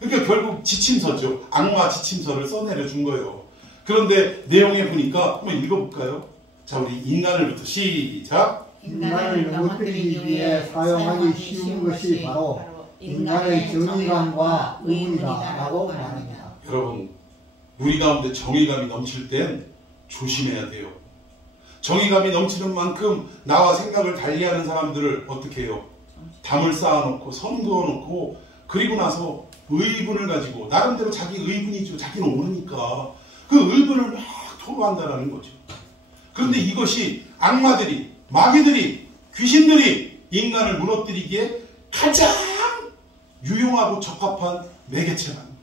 그러니까 결국 지침서죠. 악마 지침서를 써내려 준 거예요. 그런데 내용에 보니까 한번 읽어볼까요? 자, 우리 인간을부터 시작. 인간을 넘어뜨리기 위해 사용하기 쉬운 것이 바로 인간의 정의감과 의문이다라고 말합니다. 여러분, 우리 가운데 정의감이 넘칠 땐 조심해야 돼요. 정의감이 넘치는 만큼 나와 생각을 달리하는 사람들을 어떻게 해요? 담을 쌓아놓고 선 그어놓고 그리고 나서 의분을 가지고 나름대로 자기 의분이죠. 자기는 모르니까 그 의분을 막 토로한다라는 거죠. 그런데 이것이 악마들이, 마귀들이, 귀신들이 인간을 무너뜨리기에 가장 유용하고 적합한 매개체라는 거예요.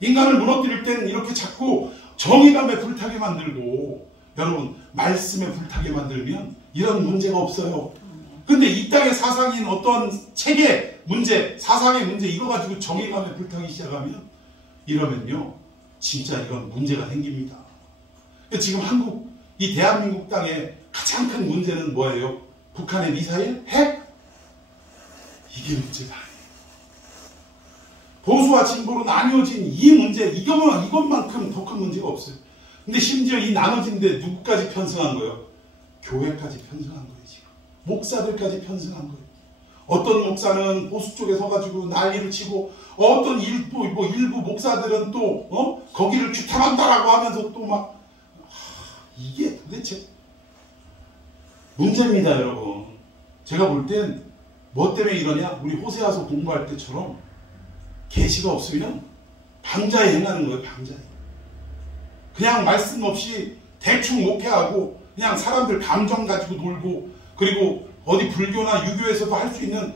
인간을 무너뜨릴 때는 이렇게 자꾸 정의감에 불타게 만들고 여러분 말씀에 불타게 만들면 이런 문제가 없어요. 근데 이 땅의 사상인 어떤 체계 문제, 사상의 문제 이거 가지고 정의감에 불타기 시작하면 이러면요 진짜 이건 문제가 생깁니다. 지금 한국, 이 대한민국 땅의 가장 큰 문제는 뭐예요? 북한의 미사일? 핵? 이게 문제가 아니에요. 보수와 진보로 나뉘어진 이 문제, 이것만큼 더 큰 문제가 없어요. 근데 심지어 이 나눠진데 누구까지 편승한 거예요? 교회까지 편승한 거예요, 지금. 목사들까지 편승한 거예요. 어떤 목사는 보수 쪽에 서가지고 난리를 치고, 어떤 일부 목사들은 또, 거기를 규탄한다라고 하면서 또 막, 이게 도대체 문제입니다, 여러분. 제가 볼 땐 뭐 때문에 이러냐? 우리 호세아서 공부할 때처럼 계시가 없으면 방자에 행하는 거예요, 방자에. 그냥 말씀 없이 대충 목회하고 그냥 사람들 감정 가지고 놀고 그리고 어디 불교나 유교에서도 할 수 있는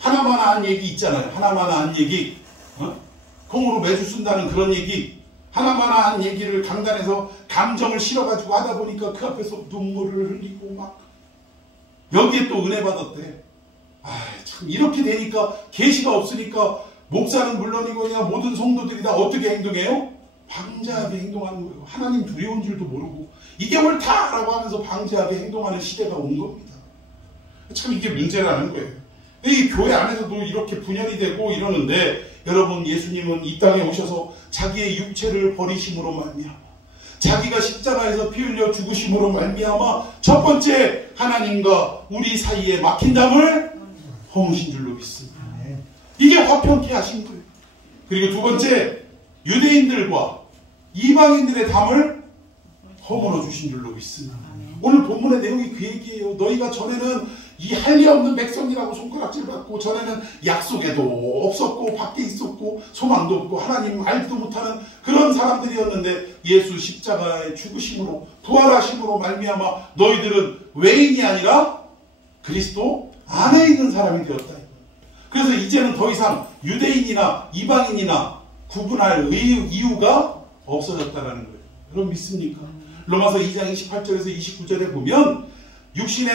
하나만 한 얘기 있잖아요. 하나만 한 얘기. 콩으로 매주 쓴다는 그런 얘기. 하나만 한 얘기를 강단에서 감정을 실어가지고 하다 보니까 그 앞에서 눈물을 흘리고 막 여기에 또 은혜 받았대. 참 이렇게 되니까 계시가 없으니까 목사는 물론이고 그냥 모든 성도들이 다 어떻게 행동해요? 방자하게 행동하는 거예요. 하나님 두려운 줄도 모르고 이게 옳다라고 하면서 방자하게 행동하는 시대가 온 겁니다. 참 이게 문제라는 거예요. 이 교회 안에서도 이렇게 분열이 되고 이러는데 여러분 예수님은 이 땅에 오셔서 자기의 육체를 버리심으로 말미암아 자기가 십자가에서 피 흘려 죽으심으로 말미암아 첫 번째 하나님과 우리 사이에 막힌 담을 허무신 줄로 믿습니다. 이게 화평케 하신 거예요. 그리고 두 번째 유대인들과 이방인들의 담을 허물어 주신 줄로 믿습니다. 오늘 본문의 내용이 그 얘기예요. 너희가 전에는 이 할례 없는 백성이라고 손가락질 받고 전에는 약속에도 없었고 밖에 있었고 소망도 없고 하나님 알지도 못하는 그런 사람들이었는데 예수 십자가의 죽으심으로 부활하심으로 말미암아 너희들은 외인이 아니라 그리스도 안에 있는 사람이 되었다. 그래서 이제는 더 이상 유대인이나 이방인이나 구분할 이유가 없어졌다는 거예요. 여러분 믿습니까? 로마서 2장 28절에서 29절에 보면 육신의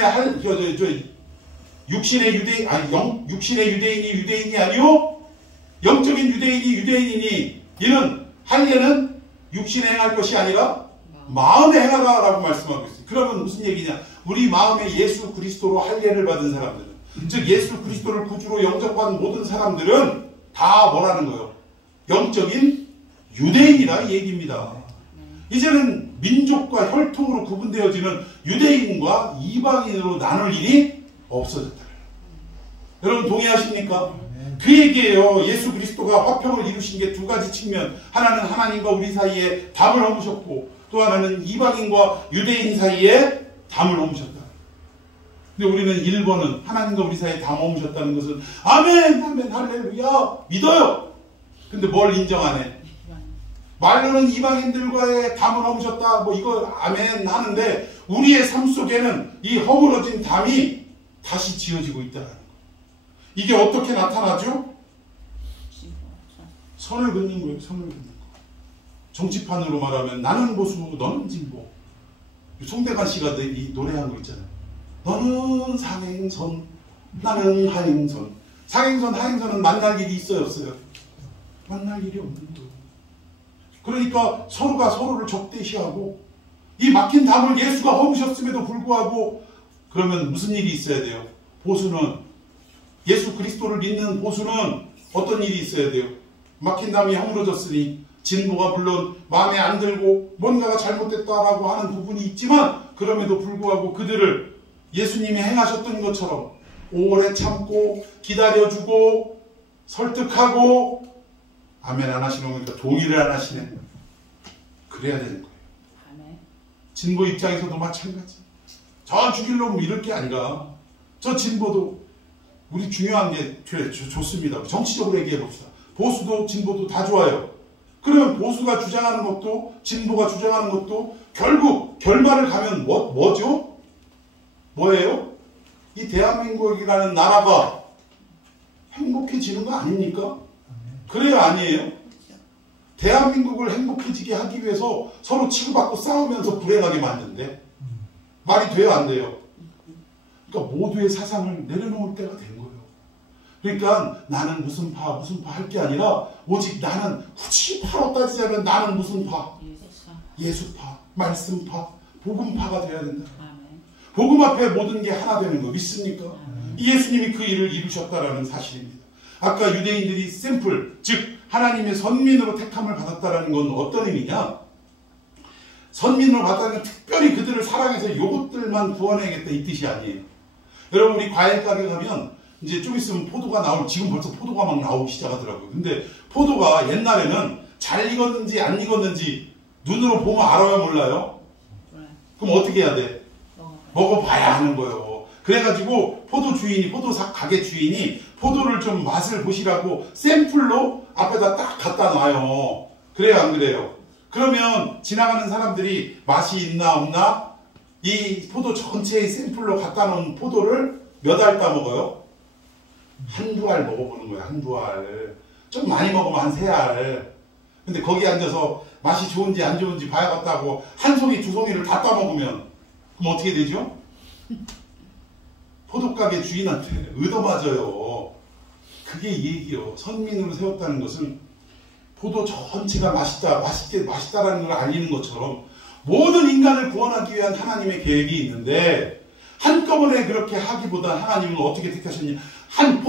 유대인이 유대인이 아니요 영적인 유대인이 유대인이니 이는 할례는 육신에 행할 것이 아니라 마음에 행하라 라고 말씀하고 있어요. 그러면 무슨 얘기냐? 우리 마음에 예수 그리스도로 할례를 받은 사람들은 즉 예수 그리스도를 구주로 영접한 모든 사람들은 다 뭐라는 거예요? 영적인 유대인이라 이 얘기입니다. 이제는 민족과 혈통으로 구분되어지는 유대인과 이방인으로 나눌 일이 없어졌다. 여러분 동의하십니까? 그 얘기예요. 예수 그리스도가 화평을 이루신 게 두 가지 측면. 하나는 하나님과 우리 사이에 담을 허무셨고 또 하나는 이방인과 유대인 사이에 담을 허무셨다. 근데 우리는 1번은 하나님과 우리 사이에 담을 허무셨다는 것은 아멘 아멘 할렐루야 믿어요. 근데 뭘 인정 안 해? 말로는 이방인들과의 담을 허무셨다 뭐 이거 아멘 하는데 우리의 삶 속에는 이 허물어진 담이 다시 지어지고 있다는 거예요. 이게 어떻게 나타나죠? 선을 긋는 거예요. 선을 긋는 거. 정치판으로 말하면 나는 보수, 너는 진보. 송대관 씨가 이 노래한 거 있잖아요. 너는 상행선, 나는 하행선. 상행선, 하행선은 만날 일이 있어요, 없어요? 만날 일이 없는 거예요. 그러니까 서로가 서로를 적대시하고 이 막힌 담을 예수가 허무셨음에도 불구하고 그러면 무슨 일이 있어야 돼요? 보수는, 예수 그리스도를 믿는 보수는 어떤 일이 있어야 돼요? 막힌 담이 허물어졌으니 진보가 물론 마음에 안 들고 뭔가가 잘못됐다라고 하는 부분이 있지만 그럼에도 불구하고 그들을 예수님이 행하셨던 것처럼 오래 참고 기다려주고 설득하고 아멘 안 하시는 거니까 동의를 안 하시네. 그래야 되는 거예요. 아멘. 진보 입장에서도 마찬가지. 저 죽일 놈 이럴 게 아니라 저 진보도 우리 중요한 게 좋습니다. 정치적으로 얘기해 봅시다. 보수도 진보도 다 좋아요. 그러면 보수가 주장하는 것도 진보가 주장하는 것도 결국 결말을 가면 뭐죠? 뭐예요? 이 대한민국이라는 나라가 행복해지는 거 아닙니까? 그래요, 아니에요? 대한민국을 행복해지게 하기 위해서 서로 치고받고 싸우면서 불행하게 만드는데 말이 돼요, 안 돼요? 그러니까 모두의 사상을 내려놓을 때가 된 거예요. 그러니까 나는 무슨 파 할 게 아니라 오직 나는 굳이 파로 따지자면 나는 무슨 파? 예수파, 말씀파, 복음파가 되어야 된다. 복음 앞에 모든 게 하나 되는 거 믿습니까? 예수님이 그 일을 이루셨다라는 사실입니다. 아까 유대인들이 샘플, 즉 하나님의 선민으로 택함을 받았다라는 건 어떤 의미냐? 선민으로 받았다는 건 특별히 그들을 사랑해서 이것들만 구원해야겠다 이 뜻이 아니에요. 여러분 우리 과일 가게 가면 이제 좀 있으면 포도가 나올, 지금 벌써 포도가 막 나오기 시작하더라고요. 근데 포도가 옛날에는 잘 익었는지 안 익었는지 눈으로 보면 알아요, 몰라요? 그럼 어떻게 해야 돼? 먹어봐야 하는 거예요. 그래가지고 포도 주인이, 가게 주인이 포도를 좀 맛을 보시라고 샘플로 앞에다 딱 갖다 놔요. 그래요, 안 그래요? 그러면 지나가는 사람들이 맛이 있나 없나? 이 포도 전체의 샘플로 갖다 놓은 포도를 몇 알 따먹어요? 한두 알 먹어보는 거예요. 한두 알. 좀 많이 먹으면 한 세 알. 근데 거기 앉아서 맛이 좋은지 안 좋은지 봐야겠다고 한 송이 두 송이를 다 따먹으면 그럼 어떻게 되죠? 포도가게 주인한테 얻어맞아요. 그게 이 얘기요. 선민으로 세웠다는 것은 포도 전체가 맛있다라는 걸 알리는 것처럼 모든 인간을 구원하기 위한 하나님의 계획이 있는데 한꺼번에 그렇게 하기보다 하나님은 어떻게 택하셨냐? 한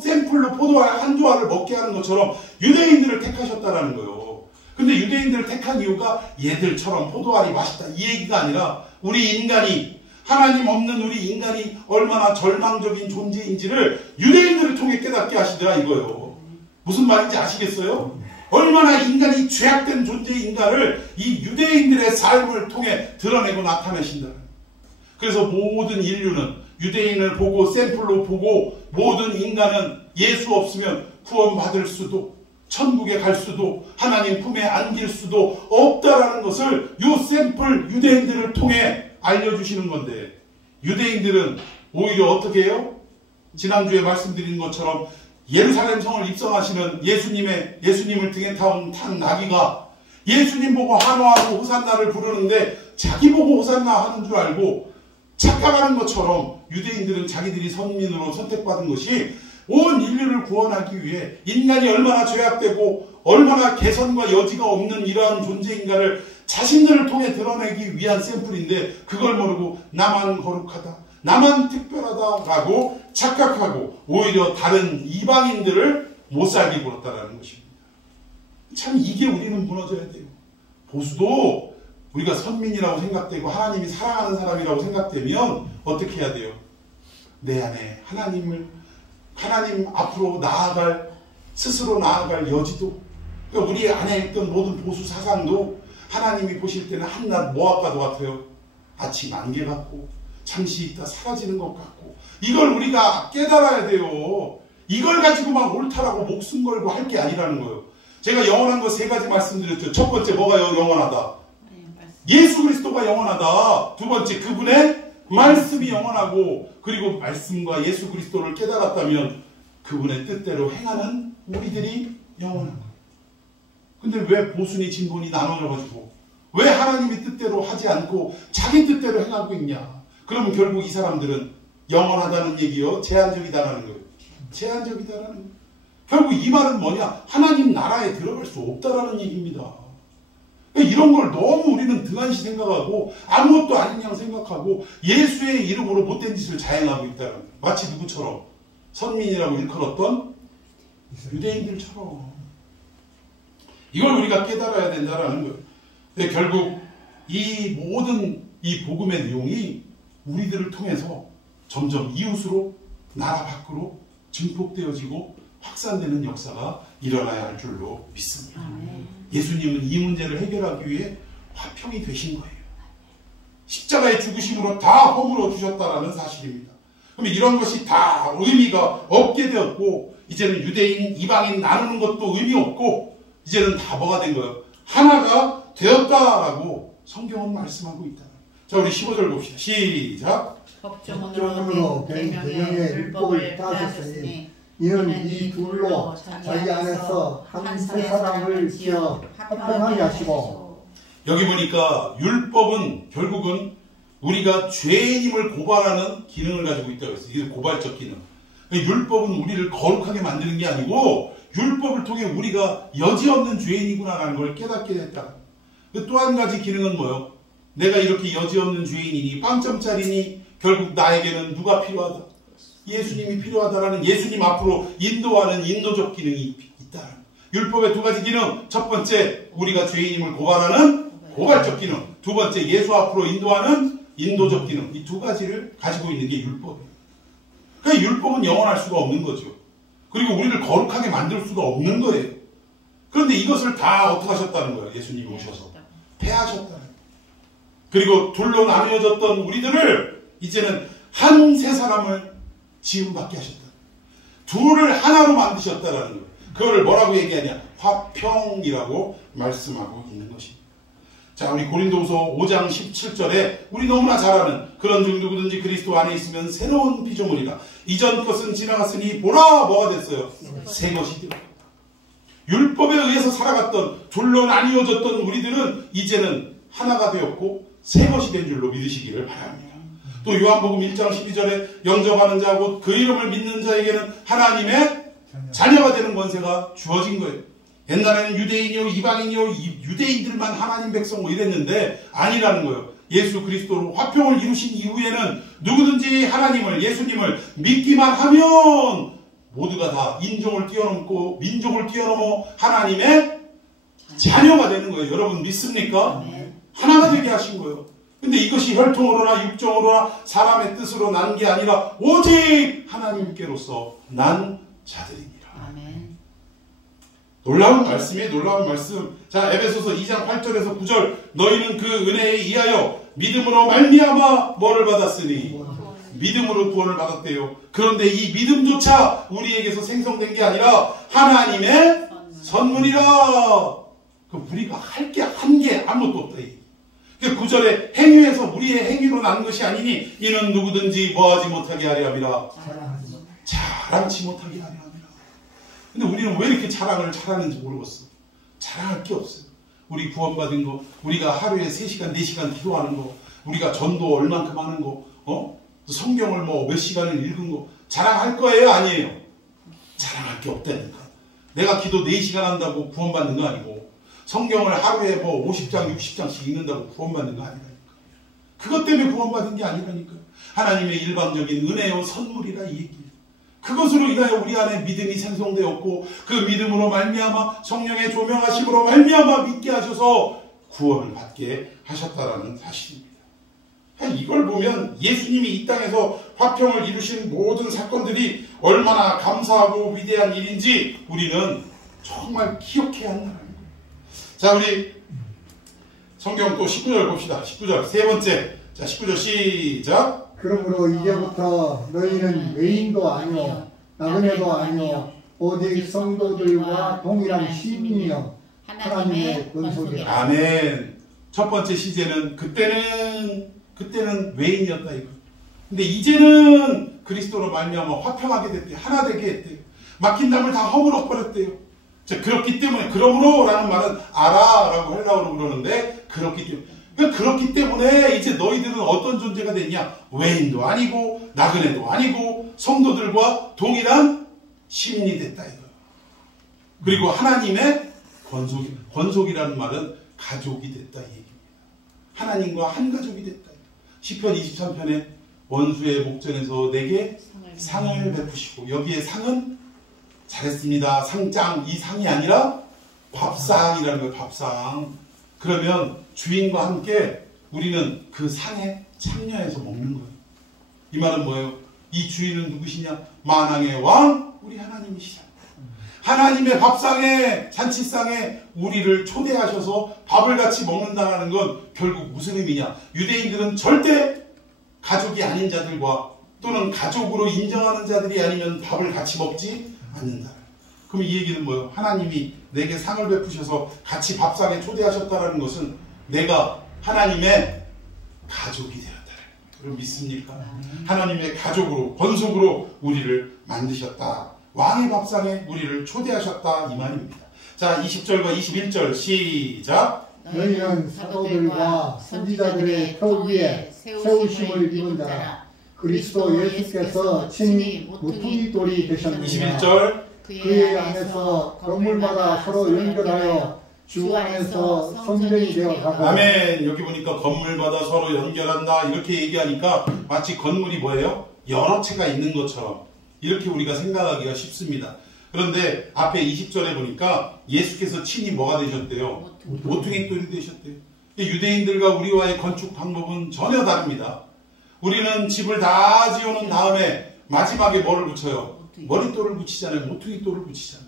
샘플로 포도알 한두 알을 먹게 하는 것처럼 유대인들을 택하셨다라는 거예요. 근데 유대인들을 택한 이유가 얘들처럼 포도알이 맛있다 이 얘기가 아니라 우리 인간이 하나님 없는 우리 인간이 얼마나 절망적인 존재인지를 유대인들을 통해 깨닫게 하시더라 이거예요. 무슨 말인지 아시겠어요? 얼마나 인간이 죄악된 존재의 인간을 이 유대인들의 삶을 통해 드러내고 나타내신다. 그래서 모든 인류는 유대인을 보고 샘플로 보고 모든 인간은 예수 없으면 구원받을 수도 천국에 갈 수도 하나님 품에 안길 수도 없다라는 것을 요 샘플 유대인들을 통해 알려주시는 건데 유대인들은 오히려 어떻게 해요? 지난주에 말씀드린 것처럼 예루살렘 성을 입성하시는 예수님을 등에 탄 나귀가 예수님 보고 환호하고 호산나를 부르는데 자기 보고 호산나 하는 줄 알고 착각하는 것처럼 유대인들은 자기들이 선민으로 선택받은 것이 온 인류를 구원하기 위해 인간이 얼마나 죄악되고 얼마나 개선과 여지가 없는 이러한 존재인가를 자신들을 통해 드러내기 위한 샘플인데 그걸 모르고 나만 거룩하다, 나만 특별하다라고 착각하고 오히려 다른 이방인들을 못살게 굴었다라는 것입니다. 참 이게 우리는 무너져야 돼요. 보수도 우리가 선민이라고 생각되고 하나님이 사랑하는 사람이라고 생각되면 어떻게 해야 돼요? 내 안에 하나님 앞으로 스스로 나아갈 여지도 그러니까 우리 안에 있던 모든 보수 사상도 하나님이 보실 때는 한낱 모압과도 같아요. 아침 안개 같고 잠시 있다 사라지는 것 같고 이걸 우리가 깨달아야 돼요. 이걸 가지고 막 옳다라고 목숨 걸고 할 게 아니라는 거예요. 제가 영원한 거 3가지 말씀드렸죠. 첫 번째 뭐가 영원하다? 예수 그리스도가 영원하다. 두 번째 그분의 말씀이 영원하고 그리고 말씀과 예수 그리스도를 깨달았다면 그분의 뜻대로 행하는 우리들이 영원한 거예요. 근데 왜 보수니 진보니 나눠져가지고 왜 하나님의 뜻대로 하지 않고 자기 뜻대로 행하고 있냐? 그러면 결국 이 사람들은 영원하다는 얘기요, 제한적이다라는 거예요. 제한적이다라는 거예요. 결국 이 말은 뭐냐? 하나님 나라에 들어갈 수 없다라는 얘기입니다. 이런 걸 너무 우리는 등한시 생각하고 아무것도 아닌 양 생각하고 예수의 이름으로 못된 짓을 자행하고 있다는 거예요. 마치 누구처럼? 선민이라고 일컬었던 유대인들처럼. 이걸 우리가 깨달아야 된다는 거예요. 근데 결국 이 모든 이 복음의 내용이 우리들을 통해서 점점 이웃으로, 나라 밖으로 증폭되어지고 확산되는 역사가 일어나야 할 줄로 믿습니다. 예수님은 이 문제를 해결하기 위해 화평이 되신 거예요. 십자가의 죽으심으로 다 허물어 주셨다라는 사실입니다. 그럼 이런 것이 다 의미가 없게 되었고 이제는 유대인, 이방인 나누는 것도 의미 없고 이제는 다 뭐가 된 거예요? 하나가 되었다라고 성경은 말씀하고 있다. 자, 우리 15절 봅시다. 시작. 법정으로 된 계명의 율법을 따졌으니 이는 이 둘로 자기 안에서 한 세 사람을 지어 화평하게 하시고. 여기 보니까 율법은 결국은 우리가 죄인임을 고발하는 기능을 가지고 있다고 했어요. 이게 고발적 기능. 율법은 우리를 거룩하게 만드는 게 아니고 율법을 통해 우리가 여지없는 죄인이구나라는 걸 깨닫게 됐다. 또 한 가지 기능은 뭐예요? 내가 이렇게 여지없는 죄인이니 빵점짜리니 결국 나에게는 누가 필요하다? 예수님이 필요하다라는 예수님 앞으로 인도하는 인도적 기능이 있다. 율법의 두 가지 기능. 첫 번째, 우리가 죄인임을 고발하는 고발적 기능. 두 번째, 예수 앞으로 인도하는 인도적 기능. 이 두 가지를 가지고 있는 게 율법이에요. 그러니까 율법은 영원할 수가 없는 거죠. 그리고 우리를 거룩하게 만들 수가 없는 거예요. 그런데 이것을 다 어떻게 하셨다는 거예요? 예수님이 오셔서 폐하셨다는 거예요. 그리고 둘로 나뉘어졌던 우리들을 이제는 한 세 사람을 지음받게 하셨다. 둘을 하나로 만드셨다라는 거예요. 그거를 뭐라고 얘기하냐? 화평이라고 말씀하고 있는 것입니다. 자, 우리 고린도후서 5장 17절에 우리 너무나 잘 아는 그런 중 누구든지 그리스도 안에 있으면 새로운 피조물이라. 이전 것은 지나갔으니 보라 뭐가 됐어요? 새 것이 되었다. 율법에 의해서 살아갔던 둘로 나뉘어졌던 우리들은 이제는 하나가 되었고 새 것이 된 줄로 믿으시기를 바랍니다. 또 요한복음 1장 12절에 영접하는 자고 그 이름을 믿는 자에게는 하나님의 자녀가 되는 권세가 주어진 거예요. 옛날에는 유대인이요 이방인이요 유대인들만 하나님 백성 뭐 이랬는데 아니라는 거예요. 예수 그리스도로 화평을 이루신 이후에는 누구든지 하나님을, 예수님을 믿기만 하면 모두가 다 인종을 뛰어넘고 민족을 뛰어넘어 하나님의 자녀가 되는 거예요. 여러분 믿습니까? 하나가 되게 하신 거예요. 근데 이것이 혈통으로나 육정으로나 사람의 뜻으로 난 게 아니라 오직 하나님께로서 난 자들입니다. 아멘. 놀라운 말씀이에요. 놀라운 말씀. 자, 에베소서 2장 8절에서 9절. 너희는 그 은혜에 의하여 믿음으로 말미암아 뭐를 받았으니 믿음으로 구원을 받았대요. 그런데 이 믿음조차 우리에게서 생성된 게 아니라 하나님의 선물이라. 그 우리가 할 게 한 게 아무것도 없다. 9절에 행위에서 우리의 행위로 난 것이 아니니 이는 누구든지 뭐하지 못하게 하려 함이라. 자랑치 못하게 하려 함이라. 근데 우리는 왜 이렇게 자랑을 잘하는지 모르겠어. 자랑할 게 없어요. 우리 구원받은 거, 우리가 하루에 3시간 4시간 기도하는 거, 우리가 전도 얼만큼 하는 거, 성경을 뭐 몇 시간을 읽은 거 자랑할 거예요? 아니에요? 자랑할 게 없다니까. 내가 기도 4시간 한다고 구원받는 거 아니고 성경을 하루에 뭐 50장 60장씩 읽는다고 구원받는 거 아니라니까. 그것 때문에 구원받은 게 아니라니까. 하나님의 일방적인 은혜요 선물이라 이 얘기예요. 그것으로 인하여 우리 안에 믿음이 생성되었고 그 믿음으로 말미암아 성령의 조명하심으로 말미암아 믿게 하셔서 구원을 받게 하셨다라는 사실입니다. 이걸 보면 예수님이 이 땅에서 화평을 이루신 모든 사건들이 얼마나 감사하고 위대한 일인지 우리는 정말 기억해야 한다는 거예요. 자, 우리 성경 또 19절 봅시다. 19절 세 번째. 자, 19절 시작. 그러므로 이제부터 너희는 외인도 아니요 나그네도 아니요 오직 성도들과 동일한 시민이요 하나님의 권속이라. 아멘. 첫 번째 시제는 그때는 외인이었다 이거. 근데 이제는 그리스도로 말미암아 화평하게 됐대. 하나 되게 했대. 막힌 담을 다 허물어 버렸대요. 자, 그렇기 때문에, 그러므로라는 말은 알아라고 헬라어로 그러는데, 그렇기 때문에 이제 너희들은 어떤 존재가 됐냐? 외인도 아니고 나그네도 아니고 성도들과 동일한 시민이 됐다 이거예요. 그리고 하나님의 권속이라는 말은 가족이 됐다 이 얘기입니다. 하나님과 한 가족이 됐다. 시편 23편에 원수의 목전에서 내게 상을 베푸시고, 여기에 상은 잘했습니다, 상장, 이 상이 아니라 밥상이라는 거예요. 밥상. 그러면 주인과 함께 우리는 그 상에 참여해서 먹는 거예요. 이 말은 뭐예요? 이 주인은 누구시냐? 만왕의 왕 우리 하나님이시다. 하나님의 밥상에, 잔치상에 우리를 초대하셔서 밥을 같이 먹는다는 건 결국 무슨 의미냐? 유대인들은 절대 가족이 아닌 자들과 또는 가족으로 인정하는 자들이 아니면 밥을 같이 먹지 않는다. 그럼 이 얘기는 뭐예요? 하나님이 내게 상을 베푸셔서 같이 밥상에 초대하셨다는 것은 내가 하나님의 가족이 되었다. 여러분 믿습니까? 하나님의 가족으로, 권속으로 우리를 만드셨다. 왕의 밥상에 우리를 초대하셨다 이 말입니다. 자, 20절과 21절 시작. 너희는 사도들과 선지자들의 터 위에 세우심을 입은 자라. 그리스도 예수께서 친히 모퉁이 돌이 되셨느니라. 21절. 그의 안에서 건물마다 서로 연결하여 주 안에서 성전이 되어 가고. 아멘. 여기 보니까 건물마다 서로 연결한다 이렇게 얘기하니까 마치 건물이 뭐예요? 여러 채가 있는 것처럼 이렇게 우리가 생각하기가 쉽습니다. 그런데 앞에 20절에 보니까 예수께서 친히 뭐가 되셨대요? 모퉁이 돌이 되셨대요. 유대인들과 우리와의 건축 방법은 전혀 다릅니다. 우리는 집을 다 지어놓은 다음에 마지막에 뭐를 붙여요? 머릿돌을 붙이잖아요. 모퉁이 돌을 붙이잖아요.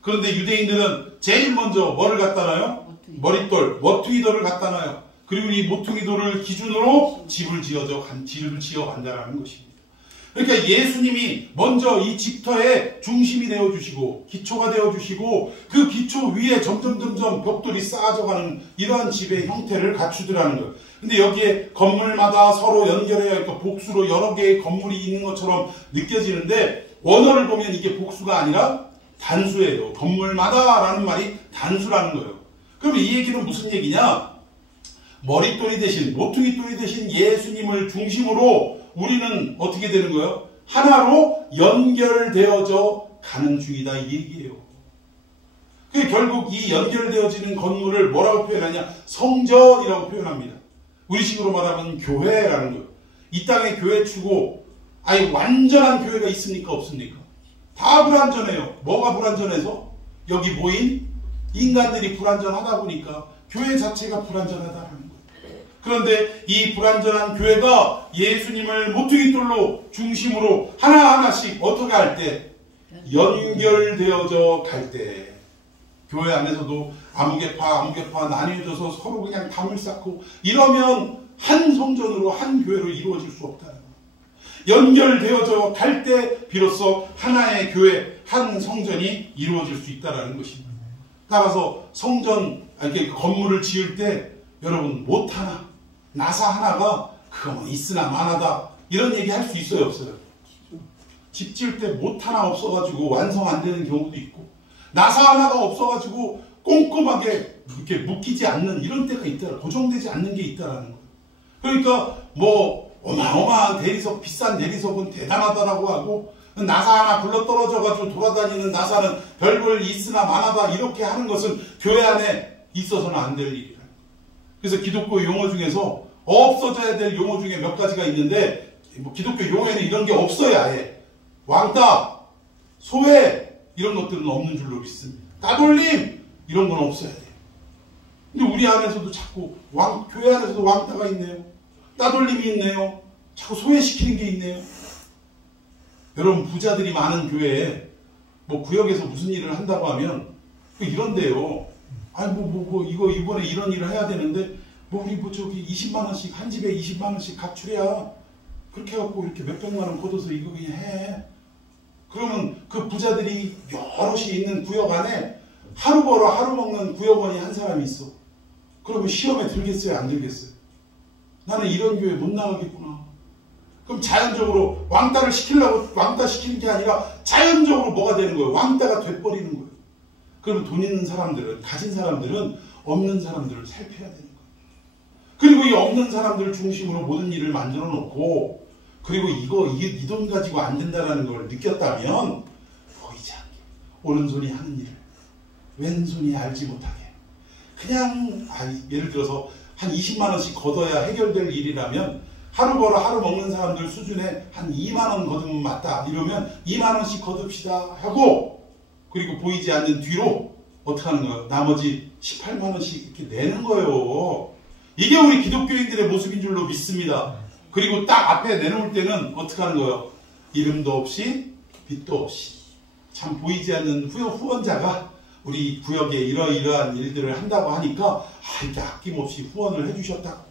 그런데 유대인들은 제일 먼저 뭐를 갖다 놔요? 머릿돌, 모퉁이 돌을 갖다 놔요. 그리고 이 모퉁이 돌을 기준으로 집을 지어 간다는 것입니다. 그러니까 예수님이 먼저 이 집터의 중심이 되어주시고 기초가 되어주시고 그 기초 위에 점점 벽돌이 쌓아져가는 이러한 집의 형태를 갖추더라는 거예요. 근데 여기에 건물마다 서로 연결해야 그러니까 복수로 여러 개의 건물이 있는 것처럼 느껴지는데 원어를 보면 이게 복수가 아니라 단수예요. 건물마다 라는 말이 단수라는 거예요. 그럼 이 얘기는 무슨 얘기냐? 머릿돌이 대신 모퉁이 돌이 대신 예수님을 중심으로 우리는 어떻게 되는 거예요? 하나로 연결되어져 가는 중이다 이 얘기예요. 그게 결국 이 연결되어지는 건물을 뭐라고 표현하냐? 성전이라고 표현합니다. 우리식으로 말하면 교회라는 거예요. 이 땅에 교회 치고 아예 완전한 교회가 있습니까? 없습니까? 다 불완전해요. 뭐가 불완전해서? 여기 모인 인간들이 불완전하다 보니까 교회 자체가 불완전하다는 거예요. 그런데 이 불완전한 교회가 예수님을 모퉁이돌로 중심으로 하나하나씩 어떻게 할 때? 연결되어져 갈 때. 교회 안에서도 아무개파 나뉘어져서 서로 그냥 담을 쌓고 이러면 한 성전으로 한 교회로 이루어질 수 없다는 거예요. 연결되어져 갈 때 비로소 하나의 교회, 한 성전이 이루어질 수 있다는 것입니다. 따라서 이렇게 건물을 지을 때 여러분 못 하나, 나사 하나가 그거 있으나 마나다 이런 얘기 할 수 있어요 없어요? 집 지을 때 못 하나 없어가지고 완성 안 되는 경우도 있고 나사 하나가 없어가지고 꼼꼼하게 이렇게 묶이지 않는 이런 때가 있더라. 고정되지 않는 게 있다라는 거예요. 그러니까 뭐 어마어마한 대리석, 비싼 대리석은 대단하다라고 하고 나사 하나 굴러 떨어져가지고 돌아다니는 나사는 별걸 있으나 마나다 이렇게 하는 것은 교회 안에 있어서는 안 될 일이라. 그래서 기독교 용어 중에서 없어져야 될 용어 중에 몇 가지가 있는데 뭐 기독교 용어에는 이런 게 없어야 해. 왕따, 소외 이런 것들은 없는 줄로 믿습니다. 따돌림 이런 건 없어야 돼요. 근데 우리 안에서도 자꾸 교회 안에서도 왕따가 있네요. 따돌림이 있네요. 자꾸 소외시키는 게 있네요. 여러분 부자들이 많은 교회에 뭐 구역에서 무슨 일을 한다고 하면 이런데요. 아니 이거 이번에 이런 일을 해야 되는데 우리 저기 20만원씩 한 집에 20만원씩 각출해야 그렇게 해갖고 이렇게 몇백만원 걷어서 이거 그냥 해. 그러면 그 부자들이 여럿이 있는 구역 안에 하루 벌어 하루 먹는 구역원이 한 사람이 있어. 그러면 시험에 들겠어요 안 들겠어요? 나는 이런 교회 못 나가겠구나. 그럼 자연적으로 왕따를 시키려고 왕따 시키는 게 아니라 자연적으로 뭐가 되는 거예요? 왕따가 돼버리는 거예요. 그럼 돈 있는 사람들은, 가진 사람들은 없는 사람들을 살펴야 되는 거예요. 그리고 이 없는 사람들을 중심으로 모든 일을 만들어 놓고, 그리고 이게 이 돈 가지고 안 된다는 걸 느꼈다면 보이지 않게 오른손이 하는 일을 왼손이 알지 못하게 그냥 예를 들어서 한 20만 원씩 걷어야 해결될 일이라면 하루 벌어 하루 먹는 사람들 수준에 한 2만 원 거두면 맞다 이러면 2만 원씩 거둡시다 하고, 그리고 보이지 않는 뒤로 어떻게 하는 거예요? 나머지 18만 원씩 이렇게 내는 거예요. 이게 우리 기독교인들의 모습인 줄로 믿습니다. 그리고 딱 앞에 내놓을 때는 어떻게 하는 거예요? 이름도 없이 빛도 없이 참 보이지 않는 후원자가 우리 구역에 이러이러한 일들을 한다고 하니까 이렇게 아낌없이 후원을 해주셨다고,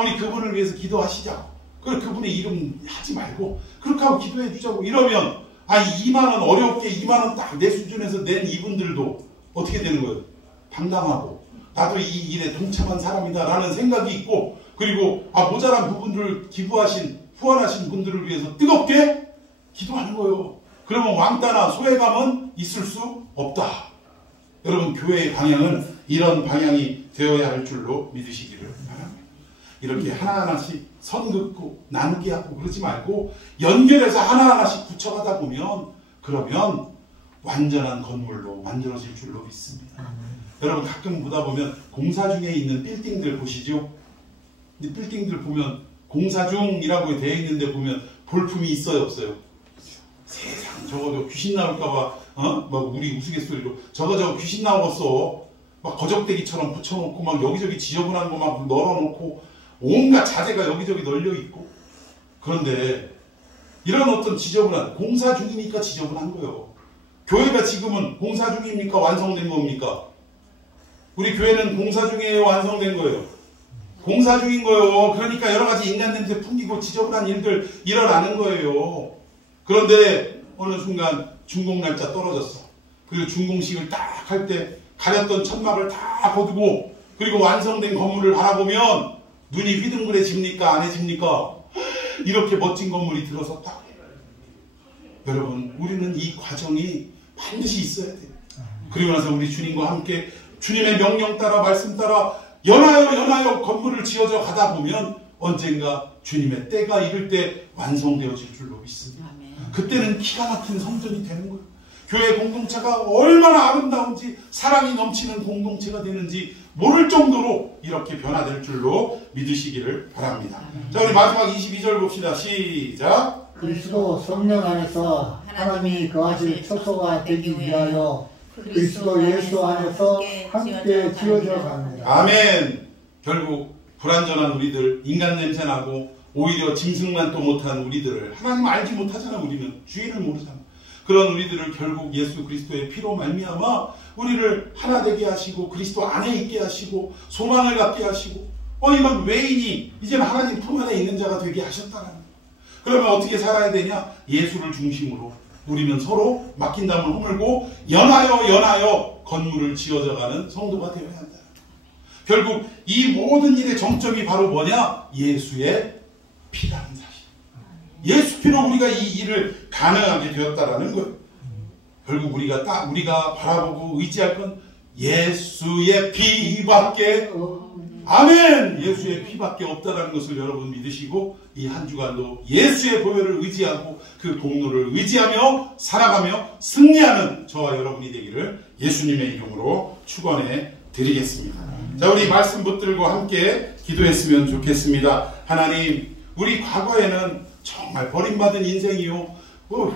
우리 그분을 위해서 기도하시자고, 그분의 이름 하지 말고 그렇게 하고 기도해 주자고 이러면 2만원 어렵게 2만원 딱 내 수준에서 낸 이분들도 어떻게 되는 거예요? 당당하고 나도 이 일에 동참한 사람이다 라는 생각이 있고, 그리고 모자란 부분들을 후원하신 분들을 위해서 뜨겁게 기도하는 거예요. 그러면 왕따나 소외감은 있을 수 없다. 여러분, 교회의 방향은 이런 방향이 되어야 할 줄로 믿으시기를 바랍니다. 이렇게 하나하나씩 선 긋고 나누게 하고 그러지 말고 연결해서 하나하나씩 붙여가다 보면, 그러면 완전한 건물로 만들어질 줄로 믿습니다. 여러분, 가끔 보다 보면 공사 중에 있는 빌딩들 보시죠? 이 빌딩들 보면 공사 중이라고 되어 있는데 보면 볼품이 있어요, 없어요? 세상, 저거 귀신 나올까봐 우리 우스갯소리로 저거 귀신 나오겠어 막 거적대기처럼 붙여놓고 막 여기저기 지저분한 거 막 널어놓고 온갖 자재가 여기저기 널려있고, 그런데 이런 어떤 지저분한, 공사 중이니까 지저분한 거예요. 교회가 지금은 공사 중입니까? 완성된 겁니까? 우리 교회는 공사 중이에요? 완성된 거예요? 공사 중인 거예요. 그러니까 여러 가지 인간 냄새 풍기고 지저분한 일들 일어나는 거예요. 그런데 어느 순간 준공 날짜 떨어졌어. 그리고 준공식을 딱 할 때 가렸던 천막을 다 거두고 그리고 완성된 건물을 바라보면 눈이 휘둥그레집니까? 안 해집니까? 이렇게 멋진 건물이 들어섰다. 여러분, 우리는 이 과정이 반드시 있어야 돼요. 그리고 나서 우리 주님과 함께 주님의 명령 따라 말씀 따라 연하여 건물을 지어져 가다 보면 언젠가 주님의 때가 이를 때 완성되어질 줄로 믿습니다. 그때는 기가 막힌 성전이 되는 거예요. 교회 공동체가 얼마나 아름다운지, 사랑이 넘치는 공동체가 되는지 모를 정도로 이렇게 변화될 줄로 믿으시기를 바랍니다. 자, 우리 마지막 22절 봅시다. 시작. 그리스도 성령 안에서 하나님이 거하실 처소가 되기 위하여 그리스도 예수 안에서 함께 지어져 갑니다. 아멘. 결국 불완전한 우리들, 인간 냄새나고 오히려 짐승만 또 못한 우리들을, 하나님 알지 못하잖아. 우리는 주인을 모르잖아. 그런 우리들을 결국 예수 그리스도의 피로 말미암아 우리를 하나 되게 하시고 그리스도 안에 있게 하시고 소망을 갖게 하시고 이건 외인이 이제는 하나님 품 안에 있는 자가 되게 하셨다는 거예요. 그러면 어떻게 살아야 되냐? 예수를 중심으로 우리는 서로 막힌 담을 허물고 연하여 건물을 지어져가는 성도가 되어야 한다. 결국 이 모든 일의 정점이 바로 뭐냐? 예수의 피라는 사실. 예수 피로 우리가 이 일을 가능하게 되었다라는 거예요. 결국 우리가 바라보고 의지할 건 예수의 피밖에, 아멘! 예수의 피밖에 없다라는 것을 여러분 믿으시고 이 한 주간도 예수의 보혈을 의지하고 그 공로를 의지하며 살아가며 승리하는 저와 여러분이 되기를 예수님의 이름으로 축원해 드리겠습니다. 자, 우리 말씀 붙들고 함께 기도했으면 좋겠습니다. 하나님, 우리 과거에는 정말 버림받은 인생이요,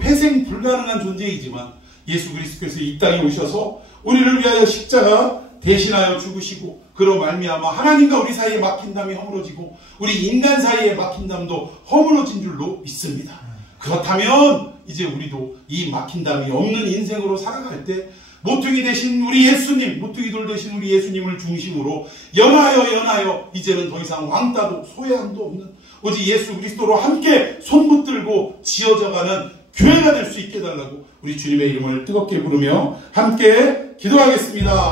회생 불가능한 존재이지만 예수 그리스도께서 이 땅에 오셔서 우리를 위하여 십자가 대신하여 죽으시고 그로 말미암아 하나님과 우리 사이에 막힌 담이 허물어지고 우리 인간 사이에 막힌 담도 허물어진 줄로 믿습니다. 그렇다면 이제 우리도 이 막힌 담이 없는 인생으로 살아갈 때 모퉁이 되신 우리 예수님, 모퉁이 돌 되신 우리 예수님을 중심으로 연하여 이제는 더 이상 왕따도 소외함도 없는 오직 예수 그리스도로 함께 손 붙들고 지어져가는 교회가 될 수 있게 해달라고 우리 주님의 이름을 뜨겁게 부르며 함께 기도하겠습니다.